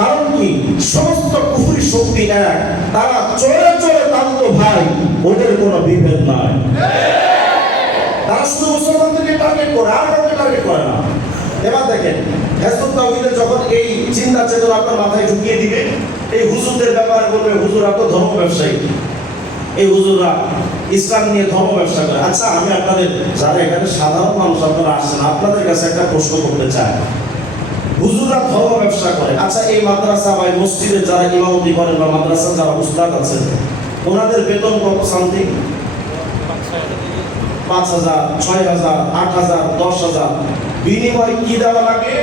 কারণ কি? সমস্ত কুফরি শক্তি এক, তারা চলে চলে তান্ত ভাই, ওদের কোনো বিভেদ নাই। তারা শুধু মুসলমানদেরকে টার্গেট করে, আর কাউকে টার্গেট করে না। এবার দেখেন হিজবুত তাওহীদের যখন এই চিন্তা চেতনা আপনার মাথায় ঢুকিয়ে দিবে, এই হুজুরদের ব্যাপারে বলবে হুজুরা তো ধর্ম ব্যবসায়ী, এই হুজুররা ইসলাম নিয়ে ধর্ম ব্যবসা করে। আচ্ছা, আমি আপনাদের যারা এখানে সাধারণ মানুষ আপনারা আসছেন, আপনাদের কাছে একটা প্রশ্ন করতে চাই, হুজুররা ধর্ম ব্যবসা করে, আচ্ছা এই মাদ্রাসা বা মসজিদে যারা ইমামতি করেন বা মাদ্রাসা যারা উস্তাদ আছেন, ওনাদের বেতন কত সামথিং? 5,000, 6,000, 8,000, 10,000। বিনিময় কি দেওয়া লাগে?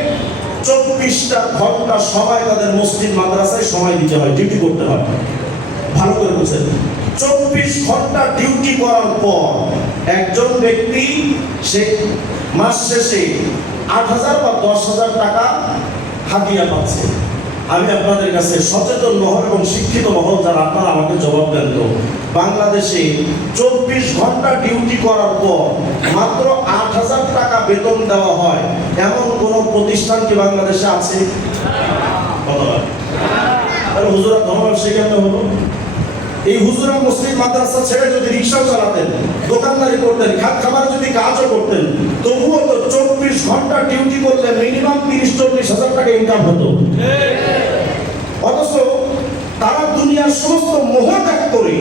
24টা ঘন্টা সবাই তাদের মসজিদ মাদ্রাসায় সময় দিতে হয়, ডিউটি করতে হয়। ভালো করে বুঝেন, 24 ঘন্টা ডিউটি করার পর একজন ব্যক্তি সে মাস শেষে 8,000 বা 10,000 টাকা হাদিয়া পাচ্ছে। আমি আপনাদের কাছে সচেতন মহল এবং শিক্ষিত মহল যারা, আপনারা আমাকে জবাব দেন তো, বাংলাদেশে 24 ঘন্টা ডিউটি করার পর মাত্র 8,000 টাকা বেতন দেওয়া হয় এমন কোন প্রতিষ্ঠান কি বাংলাদেশে আছে? হুজুরা ধর্ম ব্যবসায়ী কেন হলো? এই হুজুরা মুসলিম মাদ্রাসা ছেড়ে যদি রিক্সাও চালাতেন, দোকানদারি করতেন, খাট খাবার যদি কাজও করতেন, তবুও তো 24 ঘন্টা ডিউটি করলে মিনিমাম 30-40 হাজার টাকা ইনকাম হতো। অথচ তারা দুনিয়ার সমস্ত মোহ ত্যাগ করে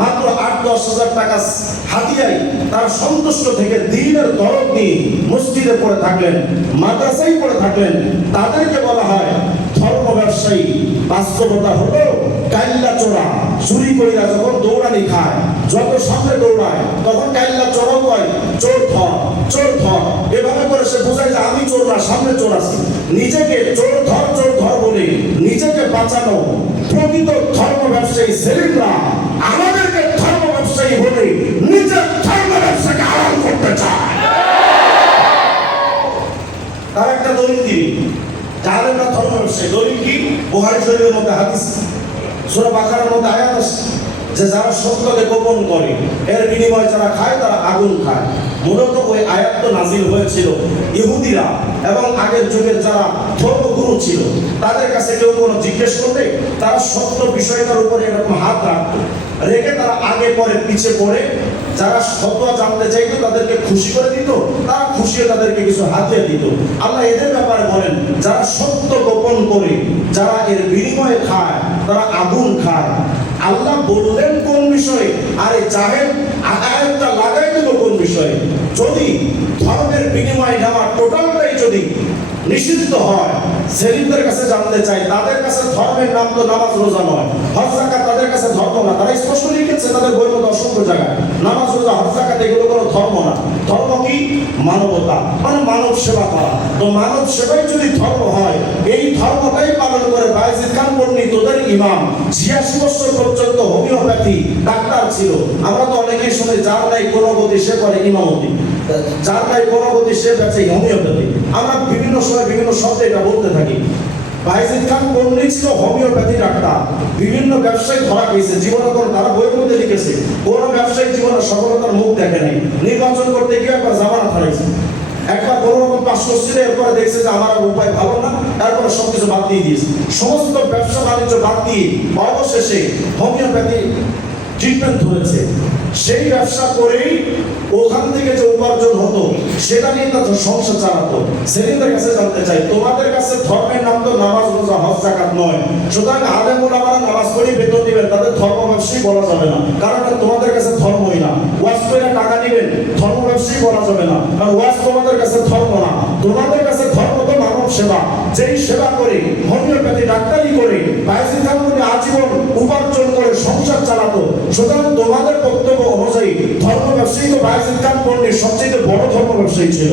মাত্র 8-10 হাজার টাকা হাতিয়ায় তারা সন্তুষ্ট থেকে দ্বীনের দরদ নিয়ে মসজিদে পড়ে থাকলেন, মাদ্রাসায় পড়ে থাকলেন। তাদেরকে বলা হয় ধর্ম ব্যবসায়ী। বাস্তবতা হলো কাইল্লা চোরা, চুরি কইরা যখন দৌড়ানি খায়, যত সামনে দৌড়ায় তখন কাইল্লা চোরা কয় চোর ধর, চোর ধর। এভাবে করে সে বোঝায় যে আমি চোর না, সামনে চোর আছে। নিজেকে চোর ধর বলে নিজেকে বাঁচানো প্রকৃত ধর্ম ব্যবসায়ী সেলিমরা আমাদেরকে ধর্ম ব্যবসায়ী বলে নিজের ধর্ম ব্যবসাকে আড়াল করতে চায়। তার একটা দলিল দিবি, তাহলে না ধর্ম ব্যবসায়ী। দলিল কি? বুখারী শরীফের মধ্যে হাদিস, সূরা বাকারার মধ্যে আয়াত আছে যে যারা সত্যকে গোপন করে এর বিনিময়ে যারা খায় তারা আগুন খায়। মূলত ওই আয়াত তো নাজিল হয়েছিল ইহুদিরা এবং আগের যুগের যারা ধর্মগুরু ছিল তাদের কাছে কেউ কোনো জিজ্ঞেস করলে তারা সত্য বিষয়টার উপরে এরকম হাত রাখতো, রেখে তারা আগে পরে পিছে পড়ে যারা ফতোয়া জানতে চাইতো তাদেরকে খুশি করে দিত, তারা খুশিয়ে তাদেরকে কিছু হাতিয়ে দিত। আল্লাহ এদের ব্যাপারে বলেন যারা সত্য গোপন করে যারা এর বিনিময়ে খায় তারা আগুন খায়। আল্লাহ বললেন কোন বিষয়ে? আরে জাহেল আয়াতটা লাগাই দিল কোন বিষয়ে? যদি ধর্মের বিনিময়ে নেওয়া টোটালটাই যদি নিষিদ্ধ হয়, সেলিমদের কাছে জানতে চাই, তাদের কাছে ধর্মের নাম তো নামাজ রোজা নয়, হজ যাকাত তাদের কাছে ধর্ম না। তারা স্পষ্ট লিখেছে তাদের বইয়ের মধ্যে অসংখ্য জায়গায়, নামাজ রোজা হজ যাকাত এগুলো কোনো ধর্ম না। ধর্ম কি? মানবতা, মানে মানব সেবা করা। তো মানব সেবাই যদি ধর্ম হয়, এই ধর্মটাই পালন করে বায়েজিদ খান পন্নী তোদের ইমাম ৮৬ বছর পর্যন্ত হোমিওপ্যাথি ডাক্তার ছিল। আমরা তো অনেকেই শুনি যার নাই কোনো গতি সে করে ইমামতি, যার নাই কোনো গতি সে বেঁচে হোমিওপ্যাথি। আমরা বিভিন্ন সময় বিভিন্ন শব্দে এটা বলতে থাকি। বায়েজিদ খান পন্নী ছিল হোমিওপ্যাথি ডাক্তার। বিভিন্ন ব্যবসায়ী ধরা গেছে জীবনে, কোনো তারা বইয়ের মধ্যে লিখেছে কোনো ব্যবসায়ী জীবনে সফলতার মুখ দেখে নাই। নির্বাচন করতে গিয়ে একবার জামানত হারাইছে, একবার কোনো রকম পাশ করছিল, এরপরে দেখছে যে আমার আর উপায় ভালো না, তারপরে সবকিছু বাদ দিয়ে দিয়েছে। সমস্ত ব্যবসা বাণিজ্য বাদ দিয়ে অবশেষে হোমিওপ্যাথি ট্রিটমেন্ট ধরেছে। সেই ব্যবসা করেই ওখান থেকে যে উপার্জন হতো সেটা নিয়ে তার সংসার চালাতো। সেলিমদের কাছে জানতে চাই, তোমাদের কাছে ধর্মের নাম তো নামাজ রোজা হজ যাকাত নয়, সুতরাং আলেম ওলামারা নামাজ পড়ে বেতন দিবেন, তাদের ধর্ম ব্যবসায়ী বলা যাবে না, কারণ এটা তোমাদের কাছে ধর্মই না। ওয়াজ করে টাকা দিবেন, ধর্ম ব্যবসায়ী বলা যাবে না, কারণ ওয়াজ তোমাদের কাছে ধর্ম না। তোমাদের কাছে ধর্ম তো মানব সেবা, যেই সেবা করে হোমিওপ্যাথি ডাক্তারি করে বায়েজিদ খান পন্নী আজীবন উপার্জন করে সংসার চালাতো। সুতরাং তোমাদের বক্তব্য অনুযায়ী ধর্ম ব্যবসায়ী তো বায়েজিদ খান পন্নী সবচেয়ে বড় ধর্ম ব্যবসায়ী ছিল।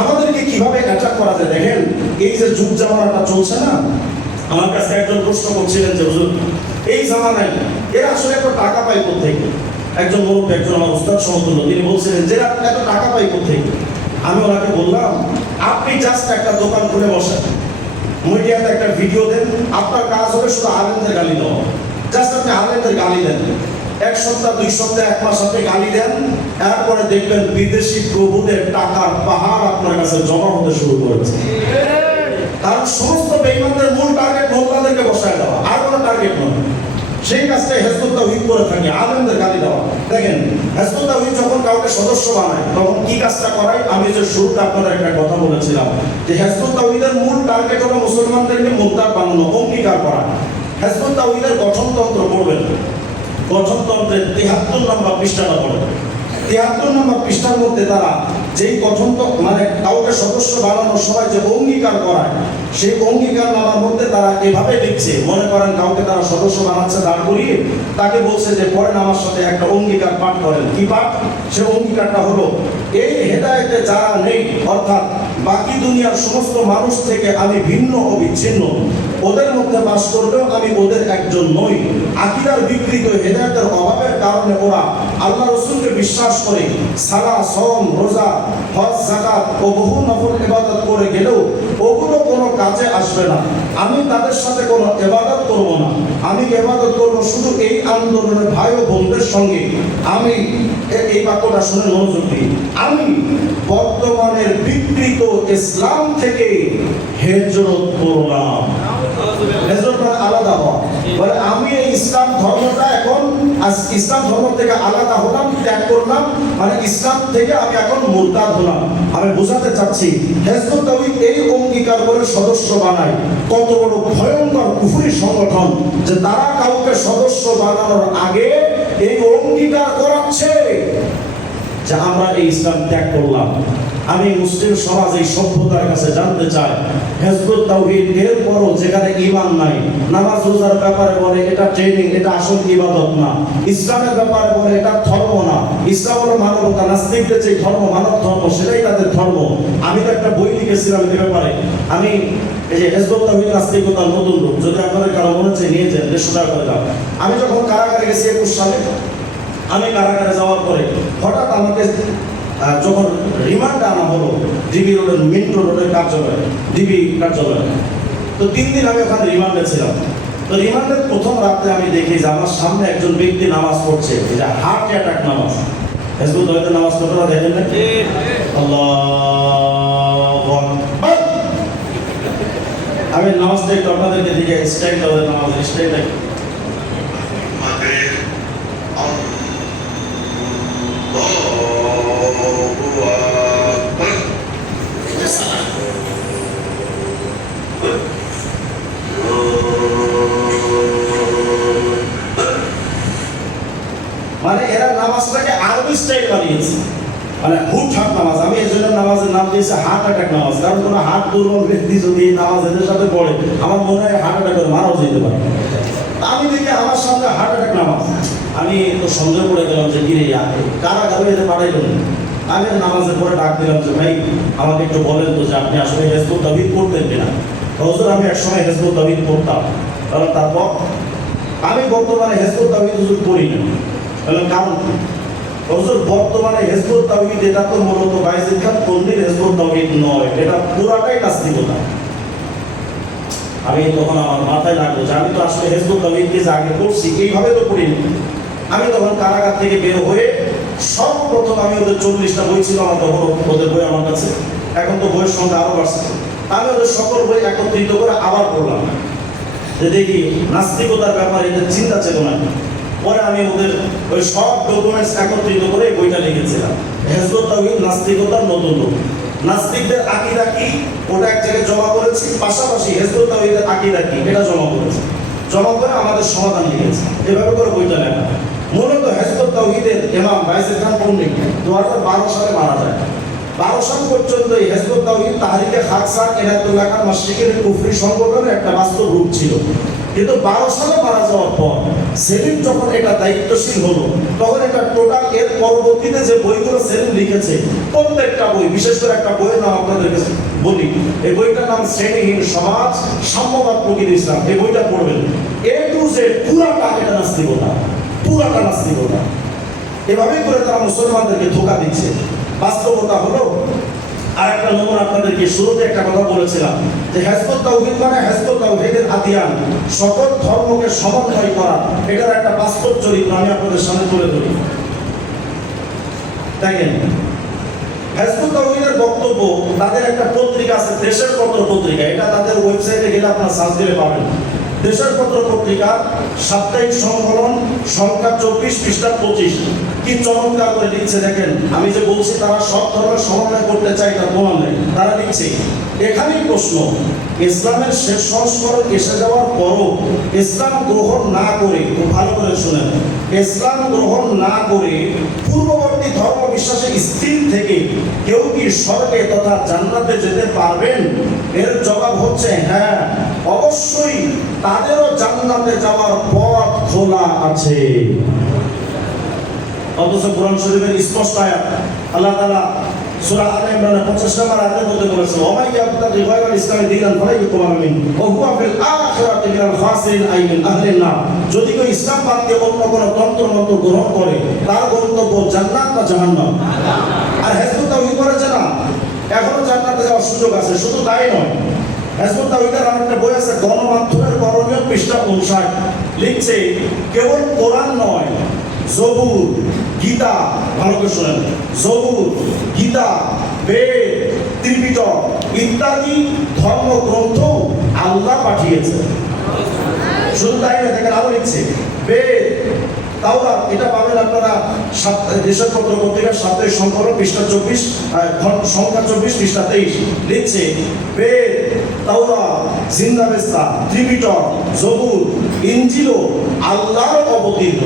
আমাদেরকে কিভাবে অ্যাটাক করা যায় দেখেন, এই যে যুগ জামানাটা চলছে না, আমার কাছে একজন প্রশ্ন করছিলেন যে হুজুর এই জামানায় এরা আসলে এত টাকা পায় কোত্থেকে? একজন মুরব্বী, একজন আমার উস্তাদ সমতুল্য, তিনি বলছিলেন যে এরা এত টাকা পায় কোত্থেকে? আমি ওনাকে বললাম, আপনি জাস্ট একটা দোকান খুলে বসেন, মিডিয়াতে একটা ভিডিও দেন, আপনার কাজ হবে শুধু আলেমদের গালি দেওয়া। জাস্ট আপনি আলেমদের গালি দেন, এক সপ্তাহ, ২ সপ্তাহ, ১ মাস আপনি গালি দেন, এরপরে দেখবেন বিদেশি প্রভুদের টাকার পাহাড় আপনার কাছে জমা হতে শুরু করেছে। কারণ সমস্ত বেঈমানদের মূল টার্গেট মোল্লাদেরকে বসায় দেওয়া, আর কোনো টার্গেট নয়। সেই কাজটা হিজবুত তাওহীদ করে থাকে, আলেমদের গালি দেওয়া। দেখেন হিজবুত তাওহীদ যখন কাউকে সদস্য বানায় তখন কি কাজটা করায়? আমি যে শুরুতে আপনাদের একটা কথা বলেছিলাম যে হিজবুত তাওহীদের মূল টার্গেট হলো মুসলমানদেরকে মুরতাদ বানানো, অঙ্গীকার করা। হিজবুত তাওহীদের গঠনতন্ত্র পড়বেন, গঠনতন্ত্রের ৭৩ নম্বর পৃষ্ঠাটা পড়বেন। ৭৩ নম্বর পৃষ্ঠার মধ্যে তারা যেই গঠনতন্ত্র মানে কাউকে সদস্য বানানোর সময় যে অঙ্গীকার করায়, সেই অঙ্গীকার নামার মধ্যে তারা এভাবে লিখছে, মনে করেন কাউকে তারা সদস্য বানাচ্ছে দাঁড় করিয়ে, তাকে বলছে যে পরেন আমার সাথে একটা অঙ্গীকার পাঠ করেন। কি পাঠ? সে অঙ্গীকারটা হলো, এই হেদায়েতে যারা নেই, অর্থাৎ বাকি দুনিয়ার সমস্ত মানুষ থেকে আমি ভিন্ন ও বিচ্ছিন্ন, ওদের মধ্যে বাস করলেও আমি ওদের একজন নই। আকীদার বিকৃত হেদায়েতের অভাবের কারণে ওরা আল্লাহ রাসূলকে বিশ্বাস করে সালাত, সাওম, রোজা, হজ, যাকাত ও বহু নফল ইবাদত করে গেলেও ওগুলো কোনো কাজে আসবে না। আমি তাদের সাথে কোনো ইবাদত করব না, আমি ইবাদত করব শুধু এই আন্দোলনের ভাই ও বোনদের সঙ্গে। আমি এই বাক্যটা শুনে মনোযোগ দিই, আমি বর্তমানের বিকৃত ইসলাম থেকে হিজরত করলাম। হিজরত মানে আলাদা হওয়া, বলে আমি এই ইসলাম ধর্মটা এখন ইসলাম ধর্ম থেকে আলাদা হলাম, ত্যাগ করলাম, মানে ইসলাম থেকে আমি এখন মুরতাদ হলাম। আমি বোঝাতে চাচ্ছি হিজবুত তাওহীদ এই অঙ্গীকার করে সদস্য বানায়। কত বড় ভয়ঙ্কর কুফরি সংগঠন যে তারা কাউকে সদস্য বানানোর আগে এই অঙ্গীকার করাচ্ছে যে আমরা এই ইসলাম ত্যাগ করলাম। আমি মুসলিম সমাজ এই সভ্যতার কাছে জানতে চাই, হিজবুত তাওহীদ এরপরও যেখানে ঈমান নাই, নামাজ রোজার ব্যাপারে বলে এটা ট্রেনিং, এটা আসল ইবাদত না, ইসলামের ব্যাপারে বলে এটা ধর্ম না, ইসলাম হলো মানবতা, নাস্তিকদের যে ধর্ম মানব ধর্ম সেটাই তাদের ধর্ম। আমি তো একটা বই লিখেছিলাম এই ব্যাপারে, আমি এই যে হিজবুত তাওহীদ নাস্তিকতার নতুন রূপ, যদি আপনাদের কারো মনে হচ্ছে নিয়ে যান, 150 টাকা করে দাও। আমি যখন কারাগারে গেছি 21 সালে, আমি কারাগারে যাওয়ার পরে হঠাৎ আমাকে যখন রিমান্ড আনা হলো ডিবি রোডের মিন্টো রোডের কার্যালয়, ডিবি কার্যালয়, তো 3 দিন আমি ওখানে রিমান্ডে ছিলাম। তো রিমান্ডের প্রথম রাতে আমি দেখি যে আমার সামনে একজন ব্যক্তি নামাজ পড়ছে, এটা হার্ট অ্যাটাক নামাজ। হিজবুত তাওহীদের নামাজ পড়া দেখেন না? আল্লাহু আকবার। আমি নামাজটা একটু আপনাদেরকে দিকে স্টাইলটা, ওদের নামাজের স্টাইলটা মানে এরা নামাজটাকে আরবি স্টাইল বানিয়েছে। মানে হুটহাট নামাজ। আমি এই জন্য নামাজের নাম দিয়েছি হার্ট অ্যাটাক নামাজ, কারণ কোনো হার্ট দুর্বল ব্যক্তি যদি এই নামাজ এদের সাথে পড়ে আমার মনে হয় হার্ট অ্যাটাক করে মারাও যেতে পারে। আমি দেখি আমার সামনে হার্ট অ্যাটাক নামাজ, আমি তো সন্দেহ করে গেলাম যে কিরে কারা গাবে এতে পাঠাইলেন। আমি নামাজের পরে ডাক দিলাম যে ভাই আমাকে একটু বলেন তো যে আপনি আসলে হেজবুত তাওহীদ করতেন কিনা। হুজুর আমি একসময় হেজবুত তাওহীদ করতাম, কারণ তারপর আমি বর্তমানে হেজবুত তাওহীদ হুজুর করি না। বললাম কারণ কি? হুজুর বর্তমানে হেজবুত তাওহীদ এটা তো মূলত বাইজিদ খান পন্ডির হেজবুত তাওহীদ নয়, এটা পুরাটাই নাস্তিকতা। আমি তখন আমার মাথায় লাগলো যে আমি তো আসলে হেজবুত তাওহীদকে যে আগে করছি এইভাবে তো করিনি। আমি তখন কারাগার থেকে বের হয়ে সর্বপ্রথম আমি ওদের 40টা বই ছিল আমার তখন, ওদের বই আমার কাছে, এখন তো বইয়ের সংখ্যা আরো বাড়ছে। আমি ওদের সকল বই একত্রিত করে আবার পড়লাম যে দেখি নাস্তিকতার ব্যাপারে এদের চিন্তা চেতনা কি। পরে আমি ওদের ওই সব ডকুমেন্টস একত্রিত করে এই বইটা লিখেছিলাম, হেজবুত তাওহীদ নাস্তিকতার নতুন রূপ। নাস্তিকদের আকীদা কি ওটা এক জায়গায় জমা করেছি, পাশাপাশি হেজবুত তাওহীদের আকীদা কি এটা জমা করেছি, জমা করে আমাদের সমাধান লিখেছি। এভাবে করে বইটা লেখা। মূলত হেজবুত তাওহীদের ইমাম বাইজিদ খান পন্ডিত 2012 সালে মারা যায়। 12 সাল পর্যন্ত এই হেজবুত তাওহীদ তাহরিকে খাকসা এনায়েতুল্লাহ খান মাশরিকের কুফরি সংগঠনের একটা বাস্তব রূপ ছিল। কিন্তু 12 সালে মারা যাওয়ার পর সেলিম যখন এটা দায়িত্বশীল হলো, তখন এটা টোটাল এর পরবর্তীতে যে বইগুলো সেলিম লিখেছে প্রত্যেকটা বই, বিশেষ করে একটা বইয়ের নাম আপনাদেরকে বলি, এই বইটার নাম শ্রেণীহীন সমাজ সাম্যবাদ প্রকৃতি ইসলাম। এই বইটা পড়বেন, এ টু জেড পুরাটা এটা নাস্তিকতা, পুরাটা নাস্তিকতা। এভাবেই করে তারা মুসলমানদেরকে ধোঁকা দিচ্ছে। বাস্তবতা হলো আরেকটা নমুনা আপনাদেরকে শুরুতে একটা কথা বলেছিলাম যে হেজবুত তাওহীদ মানে হেজবুত তাওহীদের আদিয়ান, সকল ধর্মকে সমন্বয় করা, এটার একটা বাস্তব চরিত্র আমি আপনাদের সামনে তুলে ধরি। দেখেন হেজবুত তাওহীদের বক্তব্য, তাদের একটা পত্রিকা আছে দেশের পত্র পত্রিকা, এটা তাদের ওয়েবসাইটে গেলে আপনারা সার্চ দিলে পাবেন। দেশের পত্র পত্রিকা সাপ্তাহিক সংকলন সংখ্যা 24 পৃষ্ঠা 25, কি চমৎকার করে লিখছে দেখেন। আমি যে বলছি তারা সব ধর্মের সমন্বয় করতে চায় তার প্রমাণ নেই। তারা লিখছে এখানেই প্রশ্ন, ইসলামের শেষ সংস্করণ এসে যাওয়ার পরও ইসলাম গ্রহণ না করে, খুব ভালো করে শুনেন, ইসলাম গ্রহণ না করে পূর্ববর্তী ধর্ম বিশ্বাসে স্থির থেকে কেউ কি স্বর্গে তথা জান্নাতে যেতে পারবেন? এর জবাব হচ্ছে হ্যাঁ, অবশ্যই তাদেরও জান্নাতে যাওয়ার পথ খোলা আছে। অথচ কোরআন শরীফের স্পষ্ট আয়াত আল্লাহ তাআলা সূরা আলে ইমরানের 50 নম্বর আয়াতের মধ্যে বলেছেন, ওয়া ইয়াবতাগি গায়রাল ইসলামি দীনান ফালা ইউকবালু মিনহু ওয়া হুয়া ফিল আখিরাতি মিনাল খাসিরিন আই মিন আহলিন নার। যদি কেউ ইসলাম বাদ দিয়ে অন্য কোনো তন্ত্র গ্রহণ করে তার গন্তব্য জান্নাত বা জাহান্নাম। আর হেজবুত তাওহীদ বলেছে না এখনো জান্নাতে যাওয়ার সুযোগ আছে। শুধু তাই নয়, হেজবুত তাওহীদের আরেকটা বই আছে গণমাধ্যমের করণীয় পৃষ্ঠা 59, লিখছে কেবল কোরআন নয়, জবুর, গীতা, ভালো করে শোনেন, জবুর, গীতা, বেদ, ত্রিপিটক ইত্যাদি ধর্মগ্রন্থ আল্লাহ পাঠিয়েছে। শুধু তাই না, দেখেন আরো লিখছে বেদ, তাওরাত, এটা পাবেন আপনারা দেশের পত্র পত্রিকার সাপ্তাহিক সংকলন পৃষ্ঠা 24 সংখ্যা 24 পৃষ্ঠা 23, লিখছে বেদ, তাওরাত, জিন্দাবেস্তা, ত্রিপিটক, জবুর, ইনজিল আল্লাহর অবতীর্ণ।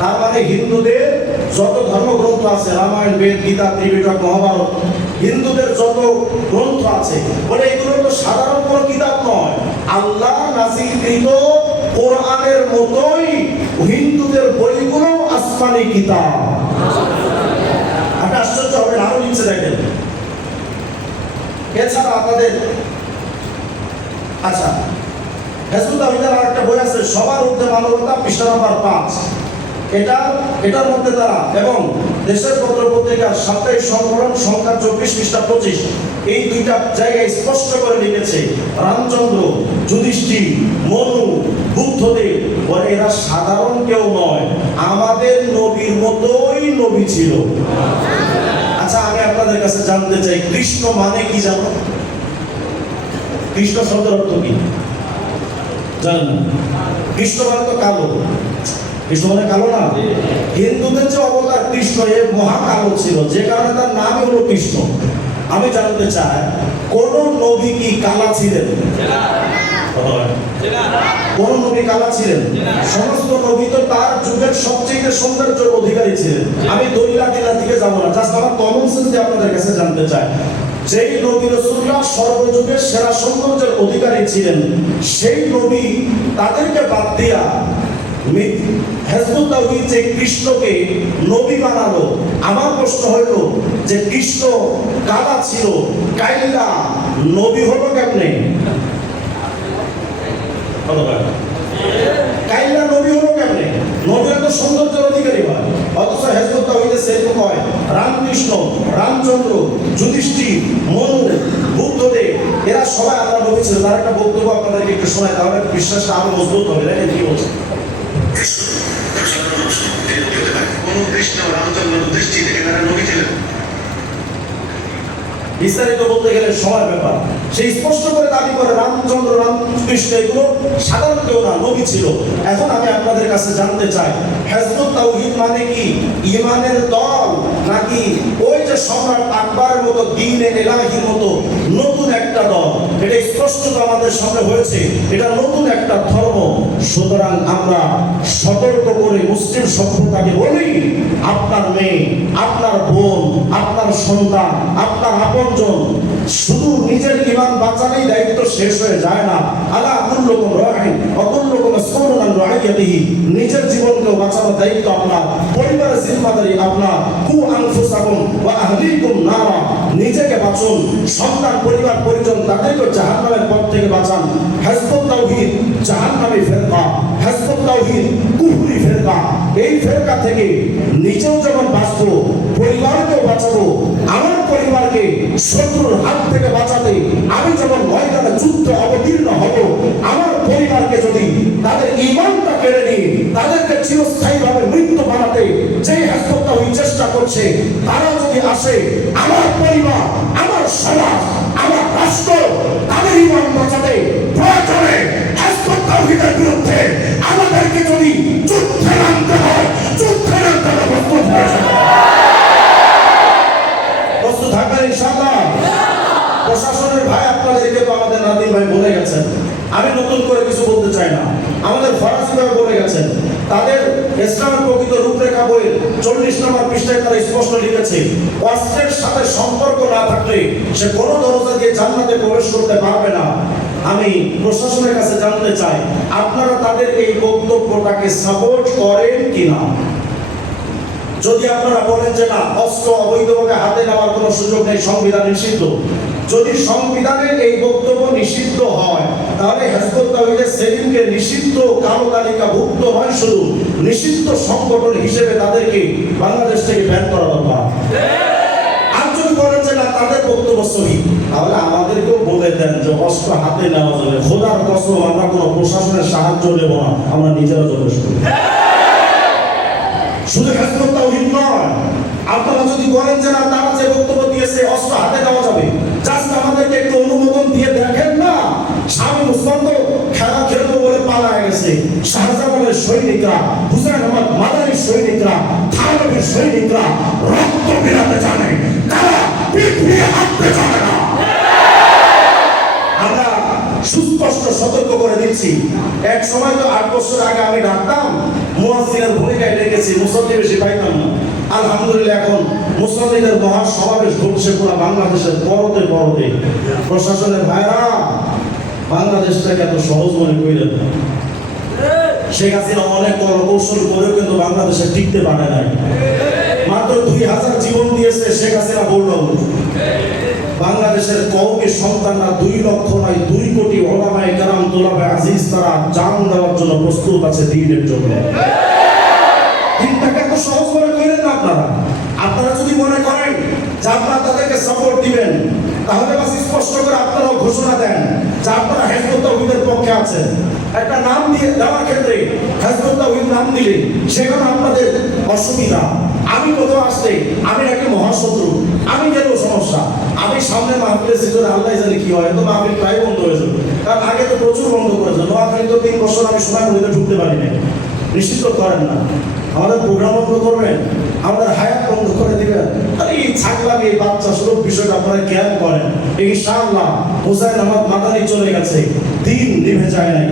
তার মানে হিন্দুদের যত ধর্মগ্রন্থ আছে, রামায়ণ, বেদ, গীতা, ত্রিপিটক, মহাভারত, হিন্দুদের যত গ্রন্থ আছে বলে এগুলো তো সাধারণ কোনো কিতাব নয়, আল্লাহ নাযিলকৃত কোরআনের মতোই হিন্দুদের বইগুলো আসমানি কিতাব। আপনি আশ্চর্য হবেন, আরো নিচে দেখেন। এছাড়া আপনাদের আচ্ছা হেজবুত তাওহীদের আরেকটা বই আছে সবার ঊর্ধ্বে মানবতা পৃষ্ঠা নম্বর 5, এটার মধ্যে তারা এবং দেশের পত্র পত্রিকার সাপ্তাহিক সংকলন সংখ্যা 24 পৃষ্ঠা 25, এই দুইটা জায়গায় স্পষ্ট করে লিখেছে রামচন্দ্র, যুধিষ্ঠির, মনু, বুদ্ধদেব বলে এরা সাধারণ কেউ নয়, আমাদের নবীর মতোই নবী ছিল। আচ্ছা আমি আপনাদের কাছে জানতে চাই কৃষ্ণ মানে কি জানো? কৃষ্ণ শব্দের অর্থ কি জানেন না? কৃষ্ণ মানে তো কালো, কৃষ্ণ মানে কালো না? হিন্দুদের যে অবতার কৃষ্ণ এ মহা কালো ছিল, যে কারণে তার নামই হলো কৃষ্ণ। আমি জানতে চাই কোন নবী কি কালা ছিলেন? কোন নবী কালা ছিলেন? সমস্ত নবী তো তার যুগের সবচেয়ে সৌন্দর্যের অধিকারী ছিলেন। আমি দলিলা দিলা দিকে যাবো না, জাস্ট আমার কমন সেন্স দিয়ে আপনাদের কাছে জানতে চাই, যেই নবী রাসূলুল্লাহ সর্বযুগের সেরা সৌন্দর্যের অধিকারী ছিলেন, সেই নবী তাদেরকে বাদ দিয়া হিজবুত তাওহীদ যে কৃষ্ণকে নবী বানালো, আমার প্রশ্ন হইল যে কৃষ্ণ কালা ছিল, কাইলা নবী হলো কেমনে? কাইলা নবী হলো কেমনে? নবীরা তো সৌন্দর্যের অধিকারী হয়, অথচ হিজবুত তাওহীদে সেরকম হয় রামকৃষ্ণ, রামচন্দ্র, যুধিষ্ঠির, মনু, বুদ্ধদেব, এরা সবাই আল্লাহ নবী ছিল। তার একটা বক্তব্য আপনাদেরকে একটু শোনায়, তাহলে বিশ্বাসটা আরো মজবুত হবে। দেখেন কি বলছে। কোন কৃষ্ণ, রামচন্দ্র, যুধিষ্ঠির এনারা নবী ছিলেন? বিস্তারিত বলতে গেলে সময় ব্যাপার। সেই স্পষ্ট করে দাবি করে রামচন্দ্র, রামকৃষ্ণ এগুলো সাধারণ কেউ না, নবী ছিল। এখন আমি আপনাদের কাছে জানতে চাই, হিজবুত তাওহীদ মানে কি ঈমানের দল, নাকি ওই যে সম্রাট আকবরের মতো দ্বীনে ইলাহির মতো নতুন একটা দল? এটা স্পষ্ট আমাদের সামনে হয়েছে, এটা নতুন একটা ধর্ম। সুতরাং আমরা সতর্ক করে মুসলিম সভ্যতাকে বলি, আপনার মেয়ে, আপনার বোন, আপনার সন্তান, আপনার আপনজন শুধু নিজের ঈমান বাঁচানোই দায়িত্ব শেষ হয়ে যায় না। আলা কুল্লুকুম রাইন ওয়া কুল্লুকুম মাসউলুন আন রাইয়াতিহি, নিজের জীবনকে বাঁচানোর দায়িত্ব আপনার, পরিবারের জিম্মাদারি আপনার। কু আনফুসাকুম ওয়া আহলিকুম নারা, নিজেকে বাঁচুন, সন্তান, পরিবার, পরিজন তাদেরকে জাহান্নামের পথ থেকে বাঁচান। হিজবুত তাওহীদ জাহান্নামী ফেরকা, হিজবুত তাওহীদ কুফরি ফেরকা। এই ফেরকা থেকে নিজেও যেমন বাঁচবো, পরিবারকেও বাঁচাবো, আমার পরিবারকে শত্রুর হাত থেকে বাঁচাতে আমি যেমন ময়দানে যুদ্ধে অবতীর্ণ হব, আমার পরিবারকে যদি তাদের ঈমানটা কেড়ে নিয়ে তাদেরকে চিরস্থায়ীভাবে মৃত্যু বানাতে যে হিজবুত তাওহীদ চেষ্টা করছে, তারা যদি আসে, আমার পরিবার, আমার সমাজ, আমার রাষ্ট্র তাদের ঈমান বাঁচাতে প্রয়োজনে হিজবুত তাওহীদের বিরুদ্ধে আমাদেরকে যদি যুদ্ধে নামতে হয়, যুদ্ধে নামতে হবে। প্রস্তুত থাকবেন ইনশাআল্লাহ? প্রশাসনের ভাই আপনাদেরকে তো আমাদের নাদিম ভাই বলে গেছেন, আমি নতুন করে কিছু বলতে চাই না। আমাদের ফরাসি ভাই বলে গেছেন, তাদের ইসলামের প্রকৃত রূপরেখা বইয়ের 40 নম্বর পৃষ্ঠায় তারা স্পষ্ট লিখেছে, অস্ত্রের সাথে সম্পর্ক না থাকলে সে কোনো দরজা দিয়ে জান্নাতে প্রবেশ করতে পারবে না। আমি প্রশাসনের কাছে জানতে চাই, আপনারা তাদের এই বক্তব্যটাকে সাপোর্ট করেন কিনা? যদি আপনারা বলেন যে না, অস্ত্র অবৈধভাবে হাতে নেওয়ার কোনো সুযোগ নেই, সংবিধান নিষিদ্ধ, যদি সংবিধানের এই বক্তব্য নিষিদ্ধ হয়, তাহলে হিজবুত তাওহীদের সেলিমকে নিষিদ্ধ কালো তালিকাভুক্ত নয়, শুধু নিষিদ্ধ সংগঠন হিসেবে তাদেরকে বাংলাদেশ থেকে ব্যান করা দরকার। আর যদি বলেন যে না, তাদের বক্তব্য সহি, তাহলে আমাদেরকেও বলে দেন যে অস্ত্র হাতে নেওয়া যাবে। খোদার কসম, আমরা কোনো প্রশাসনের সাহায্য নেব না, আমরা নিজেরা যথেষ্ট। শুধু হিজবুত তাওহীদ নয়, আপনারা যদি বলেন যে না, তারা যে বক্তব্য দিয়েছে অস্ত্র হাতে দেওয়া যাবে, জাস্ট আমাদেরকে একটু অনুমোদন দিয়ে দেখেন না। স্বামী মুসলমান তো খেলা খেলবো বলে পালায় গেছে, শাহজালালের সৈনিকরা, হুসাইন আহমদ মাদানির সৈনিকরা, থানবীর সৈনিকরা রক্ত বেরাতে জানে, তারা পিঠ ফিরে হাঁটতে জানে না। আমরা সুস্পষ্ট সতর্ক করে দিচ্ছি, এক সময় তো 8 বছর আগে আমি ডাকতাম, মুয়াজ্জিনের ভূমিকায় ডেকেছি, মুসল্লি বেশি পাইতাম না। আলহামদুলিল্লাহ এখন মুসল্লিদের মহা সমাবেশ ঘটছে পুরো বাংলাদেশের পরতে পরতে। প্রশাসনের ভাইরা, বাংলাদেশটাকে এত সহজ মনে করিলেন না। শেখ হাসিনা অনেক কৌশল করেও কিন্তু বাংলাদেশে টিকতে পারে নাই। মাত্র 2000 জীবন দিয়েছে শেখ হাসিনা বলল, বাংলাদেশের কওমি সন্তানরা 2 লক্ষ নয় 2 কোটি ওলামায়ে কেরাম, তোলাবে আজিজ, তারা জান দেওয়ার জন্য প্রস্তুত আছে দ্বীনের জন্য। দিনটাকে এত সহজ মনে করেন না আপনারা। আপনারা যদি মনে করেন যে আপনারা তাদেরকে সাপোর্ট দিবেন, তাহলে বাস স্পষ্ট করে আপনারাও ঘোষণা দেন যে আপনারা হিজবুত তাওহীদের পক্ষে আছেন। একটা নাম দিয়ে দেওয়ার ক্ষেত্রে হিজবুত তাওহীদ নাম দিলে সেখানে আপনাদের অসুবিধা। আমি কোথাও আসলে আমি নাকি মহাশত্রু, আমি গেলেও সমস্যা। আমি সামনে মাহফিলে সিজনে আল্লাহ জানে কি হয়, তো মাহফিল প্রায় বন্ধ হয়ে যাবে। কারণ আগে তো প্রচুর বন্ধ করেছে। নোয়াখালী তো 3 বছর আমি সময় মধ্যে ঢুকতে পারি নাই। নিষিদ্ধ করেন না। আমাদের প্রোগ্রাম বন্ধ করবেন, আমাদের হায়াত বন্ধ করে দিবেন। আরে এই ছাগলামি এই বাচ্চা সুলভ বিষয়টা আপনারা জ্ঞান করেন। ইনশাআল্লাহ হুসাইন আহমদ মাদানী চলে গেছে, দিন নিভে যায় নাই।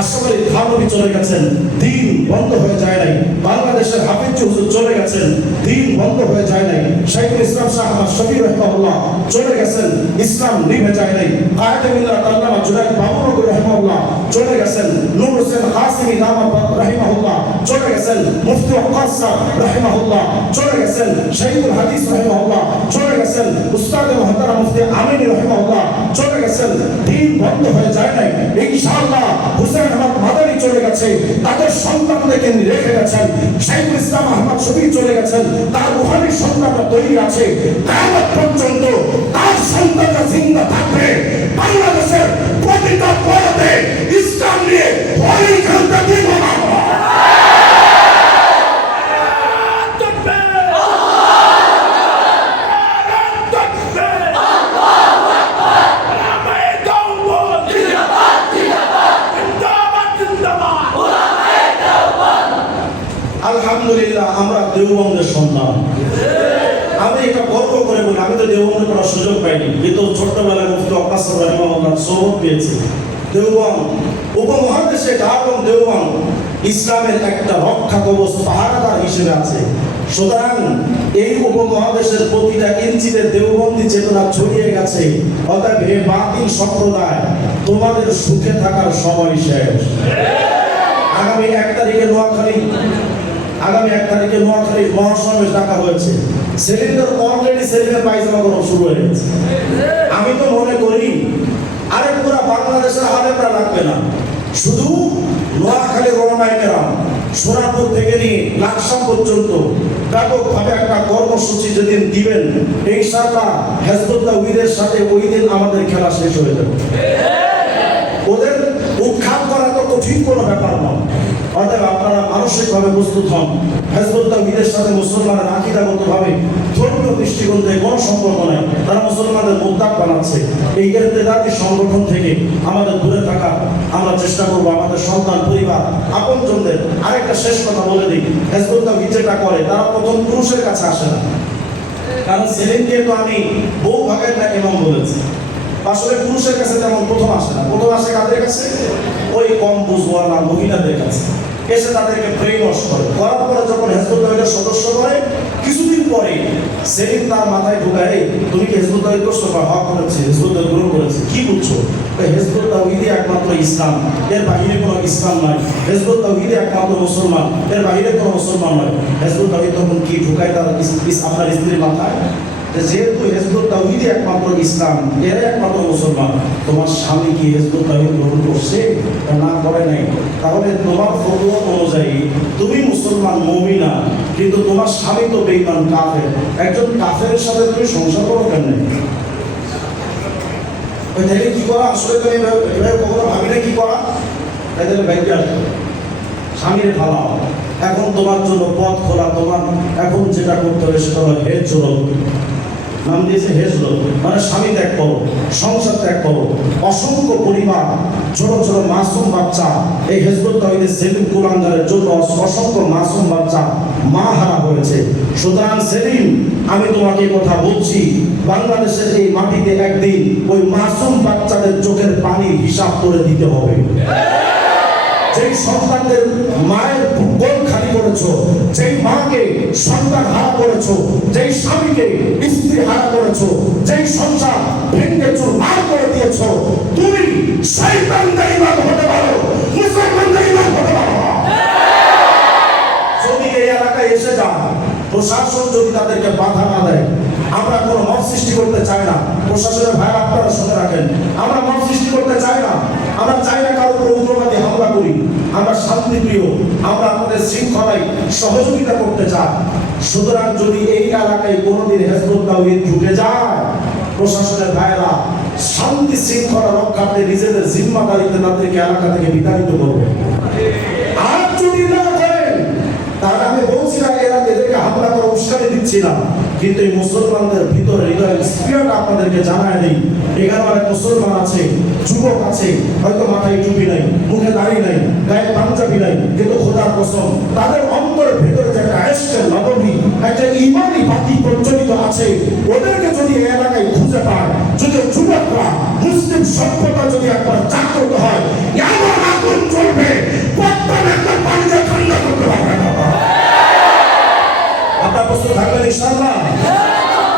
আশরাফ আলী থানভী চলে গেছেন, দিন বন্ধ হয়ে যায় নাই। বাংলাদেশের হাফিজ হুজুর চলে গেছেন, দিন বন্ধ হয়ে যায় নাই। শাইখুল ইসলাম শাহ আহমদ শফি রাহিমাহুল্লাহ চলে গেছেন, ইসলাম নিভে যায় নাই। কায়েদে মিল্লাত আল্লামা জুনায়েদ বাবুনগর রাহিমাহুল্লাহ চলে গেছেন, নূর হোসেন কাসিমি দামাত রাহিমাহুল্লাহ চলে গেছেন, মুফতি ওয়াক্কাস রাহিমাহুল্লাহ চলে গেছেন, শাইখুল হাদিস রাহিমাহুল্লাহ চলে গেছেন, উস্তাদ মুহতারাম মুফতি আমিনী রাহিমাহুল্লাহ চলে গেছেন। দিন বন্ধ হয়ে যায় নাই। ইনশাআল্লাহ হুসাইন আহমদ মাদানী চলে গেছে, তাদের সন্তানদেরকে রেখে গেছেন। শাইখুল ইসলাম আহমদ শফি চলে গেছেন, তার রুহানি সন্তানরা তৈরি আছে। কিয়ামত পর্যন্ত তার সন্তানরা জিন্দা থাকবে। বাংলাদেশের প্রতিটা পর্যায়ে ইসলাম নিয়ে হোলি খেলতে দিব না। আলহামদুলিল্লাহ আমরা দেওবন্দের সন্তান। আমি এটা গর্ব করে বলি, আমি তো দেওবন্দে পড়ার সুযোগ পাইনি, কিন্তু ছোট্টবেলায় মুফতি ওয়াক্কাস রাহিমাহুল্লাহ সোহবত পেয়েছি। দেওবন্দ উপমহাদেশে ঢাকা এবং দেওবন্দ ইসলামের একটা রক্ষা কবচ পাহারাদার হিসেবে আছে। সুতরাং এই উপমহাদেশের প্রতিটা ইঞ্চিতে দেওবন্দি চেতনা ছড়িয়ে গেছে। অতএব হে বাতিল সম্প্রদায়, তোমাদের সুখে থাকার সময় শেষ। আগামী 1 তারিখে নোয়াখালী মহাসমাবেশ ডাকা হয়েছে। সেলিমদের অলরেডি সেলিমের পায়জামা গরম শুরু হয়ে গেছে। আমি তো মনে করি আরে পুরা বাংলাদেশের আলেমরা লাগবে না, শুধু নোয়াখালী রোমানাইকেরাম সোনাপুর থেকে নিয়ে লাকসাম পর্যন্ত ব্যাপকভাবে একটা কর্মসূচি যেদিন দিবেন, ইনশাআল্লাহ হিজবুত তাওহীদের সাথে ওই দিন আমাদের খেলা শেষ হয়ে যাবে। ওদের উৎখাত করা তো কঠিন কোনো ব্যাপার নয়। অতএব আপনারা মানসিকভাবে প্রস্তুত হন। হিজবুত তাওহীদের সাথে মুসলমানের আকীদাগতভাবে ধর্মীয় দৃষ্টিকোণ থেকে কোনো সম্পর্ক নেই। তারা মুসলমানদের মুদ্দাক বানাচ্ছে। এই ইরতেদাদি সংগঠন থেকে আমাদের দূরে থাকা আমরা চেষ্টা করব। আমাদের সন্তান, পরিবার, আপনজনদের আরেকটা শেষ কথা বলে দিই, হিজবুত তাওহীদ যেটা করে, তারা প্রথম পুরুষের কাছে আসে না। কারণ সেলিমকে তো আমি বউ ভাগের না ইমাম বলেছি। আসলে পুরুষের কাছে তেমন প্রথম আসে না। প্রথম আসে কাদের কাছে? ওই কম বুঝওয়ালা মহিলাদের কাছে। এসে তাদেরকে ব্রেন ওয়াশ করে, করার পরে যখন হিজবুত তাওহীদের সদস্য করে, কিছুদিন পরে সেলিম তার মাথায় ঢুকায়, তুমি কি হিজবুত তাওহীদ করছো? হক করেছি, হিজবুত তাওহীদ গ্রহণ করেছি। কি বুঝছো? হিজবুত তাওহীদই একমাত্র ইসলাম, এর বাহিরে কোনো ইসলাম নাই। হিজবুত তাওহীদই একমাত্র মুসলমান, এর বাহিরে কোনো মুসলমান নয়। হিজবুত তাওহীদ তখন কি ঢুকায় তার আপনার স্ত্রীর মাথায়? যেহেতু হিজবুত তাওহীদই একমাত্র ইসলাম, এরা একমাত্র মুসলমান, তোমার স্বামী কি হিজবুত তাওহীদ গ্রহণ করছে না করে নাই? তাহলে তোমার ফতোয়া অনুযায়ী তুমি মুসলমান মুমিনা, কিন্তু তোমার স্বামী তো বেঈমান কাফের। একজন কাফেরের সাথে তুমি সংসার করো কেন? তাহলে কি করা? আসলে তুমি এভাবে কখনো ভাবি না কি করা? তাহলে ব্যাংকে আসবে, স্বামীর ফালাও। এখন তোমার জন্য পথ খোলা। তোমার এখন যেটা করতে হবে সেটা হলো হিজরত। নাম দিয়েছে হিজরত, মানে স্বামী ত্যাগ করো, সংসার ত্যাগ করো। অসংখ্য পরিবার, ছোট ছোট মাসুম বাচ্চা এই হিজবুত তাওহীদের সেলিম কুলাঙ্গারের জন্য অসংখ্য মাসুম বাচ্চা মা হারা হয়েছে। সুতরাং সেলিম, আমি তোমাকে কথা বলছি, বাংলাদেশের এই মাটিতে একদিন ওই মাসুম বাচ্চাদের চোখের পানি হিসাব করে দিতে হবে। যেই সন্তানদের মায়ের বুক খালি করেছো, যেই মাকে সন্তান হারা করেছো, যেই স্বামীকে স্ত্রী হারা করেছো, যেই সংসার ভেঙে চুরমার করে দিয়েছো, তুমি শয়তানদের ইমাম হতে পারো, মুসলমানদের ইমাম হতে পারো। যদি এই এলাকায় এসে যান, প্রশাসন যদি তাদেরকে বাধা না দেয়, আমরা কোনো মত সৃষ্টি করতে চাই না। প্রশাসনের ভাই আপনারা শুনে রাখেন, আমরা মত সৃষ্টি করতে চাই না। আমরা চাই না কারোর উপর উগ্রবাদী হামলা করি। আমরা শান্তিপ্রিয়, আমরা আমাদের শৃঙ্খলায় সহযোগিতা করতে চাই। সুতরাং যদি এই এলাকায় কোনোদিন হিজবুত তাওহীদ ঢুকে যায়, প্রশাসনের ভাইরা শান্তি শৃঙ্খলা রক্ষার্থে নিজেদের জিম্মাদারিতে তাদেরকে এলাকা থেকে বিতাড়িত করবে। আর যদি না করেন, তাহলে আমি বলছি না এদেরকে হামলা করে উস্কানি দিচ্ছি না, কিন্তু এই মুসলমানদের ভিতরে হৃদয়ের স্পিরিট আপনাদেরকে জানায় দেই, এখানে অনেক মুসলমান আছে, যুবক আছে, হয়তো মাথায় টুপি নাই, মুখে দাড়ি নাই, গায়ে পাঞ্জাবি নাই, কিন্তু খোদার কসম তাদের অন্তরের ভিতরে যে একটা ইশকে নববী, একটা ঈমানি বাতি প্রজ্বলিত আছে। ওদেরকে যদি এই এলাকায় খুঁজে পায়, যদি যুবকরা মুসলিম সভ্যতা যদি একবার জাগ্রত হয়, এমন আগুন জ্বলবে প্রত্যেক একটা পানিতে ঠান্ডা করতে পারবে না। আপনার প্রস্তুত থাকবেন ইনশাআল্লাহ?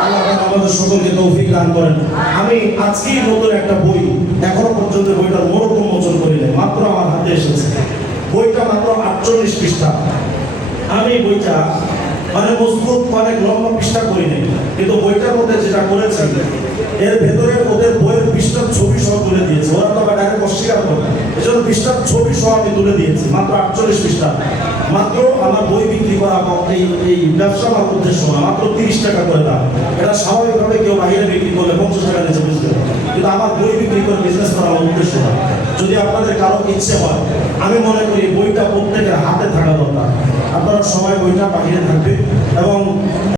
আল্লাহ তাআলা আমাদের সকলকে তৌফিক দান করেন। আমি আজকেই নতুন একটা বই, এখনো পর্যন্ত বইটার মোড়ক উন্মোচন করি নাই, মাত্র আমার হাতে এসেছে। বইটা মাত্র 48 পৃষ্ঠা। আমি বইটা মানে মজবুত অনেক লম্বা পৃষ্ঠা করি নাই, কিন্তু বইটার মধ্যে যেটা করেছেন এর ভেতরে ওদের বইয়ের পৃষ্ঠার ছবি সহ তুলে দিয়েছে। ওরা তো আবার ডাইরেক্ট অস্বীকার করে, এজন্য পৃষ্ঠার ছবি সহ আমি তুলে দিয়েছি। মাত্র 48 পৃষ্ঠা। মাত্র আমার বই বিক্রি করা এই ব্যবসা আমার উদ্দেশ্য না, মাত্র 30 টাকা করে দাম। এটা স্বাভাবিকভাবে কেউ বাইরে বিক্রি করলে 50 টাকা নিচে বুঝতে, কিন্তু আমার বই বিক্রি করে বিজনেস করা আমার উদ্দেশ্য না। যদি আপনাদের কারো ইচ্ছে হয়, আমি মনে করি বইটা প্রত্যেকের হাতে থাকা দরকার। আপনারা সবাই বইটা বাহিরে থাকবে এবং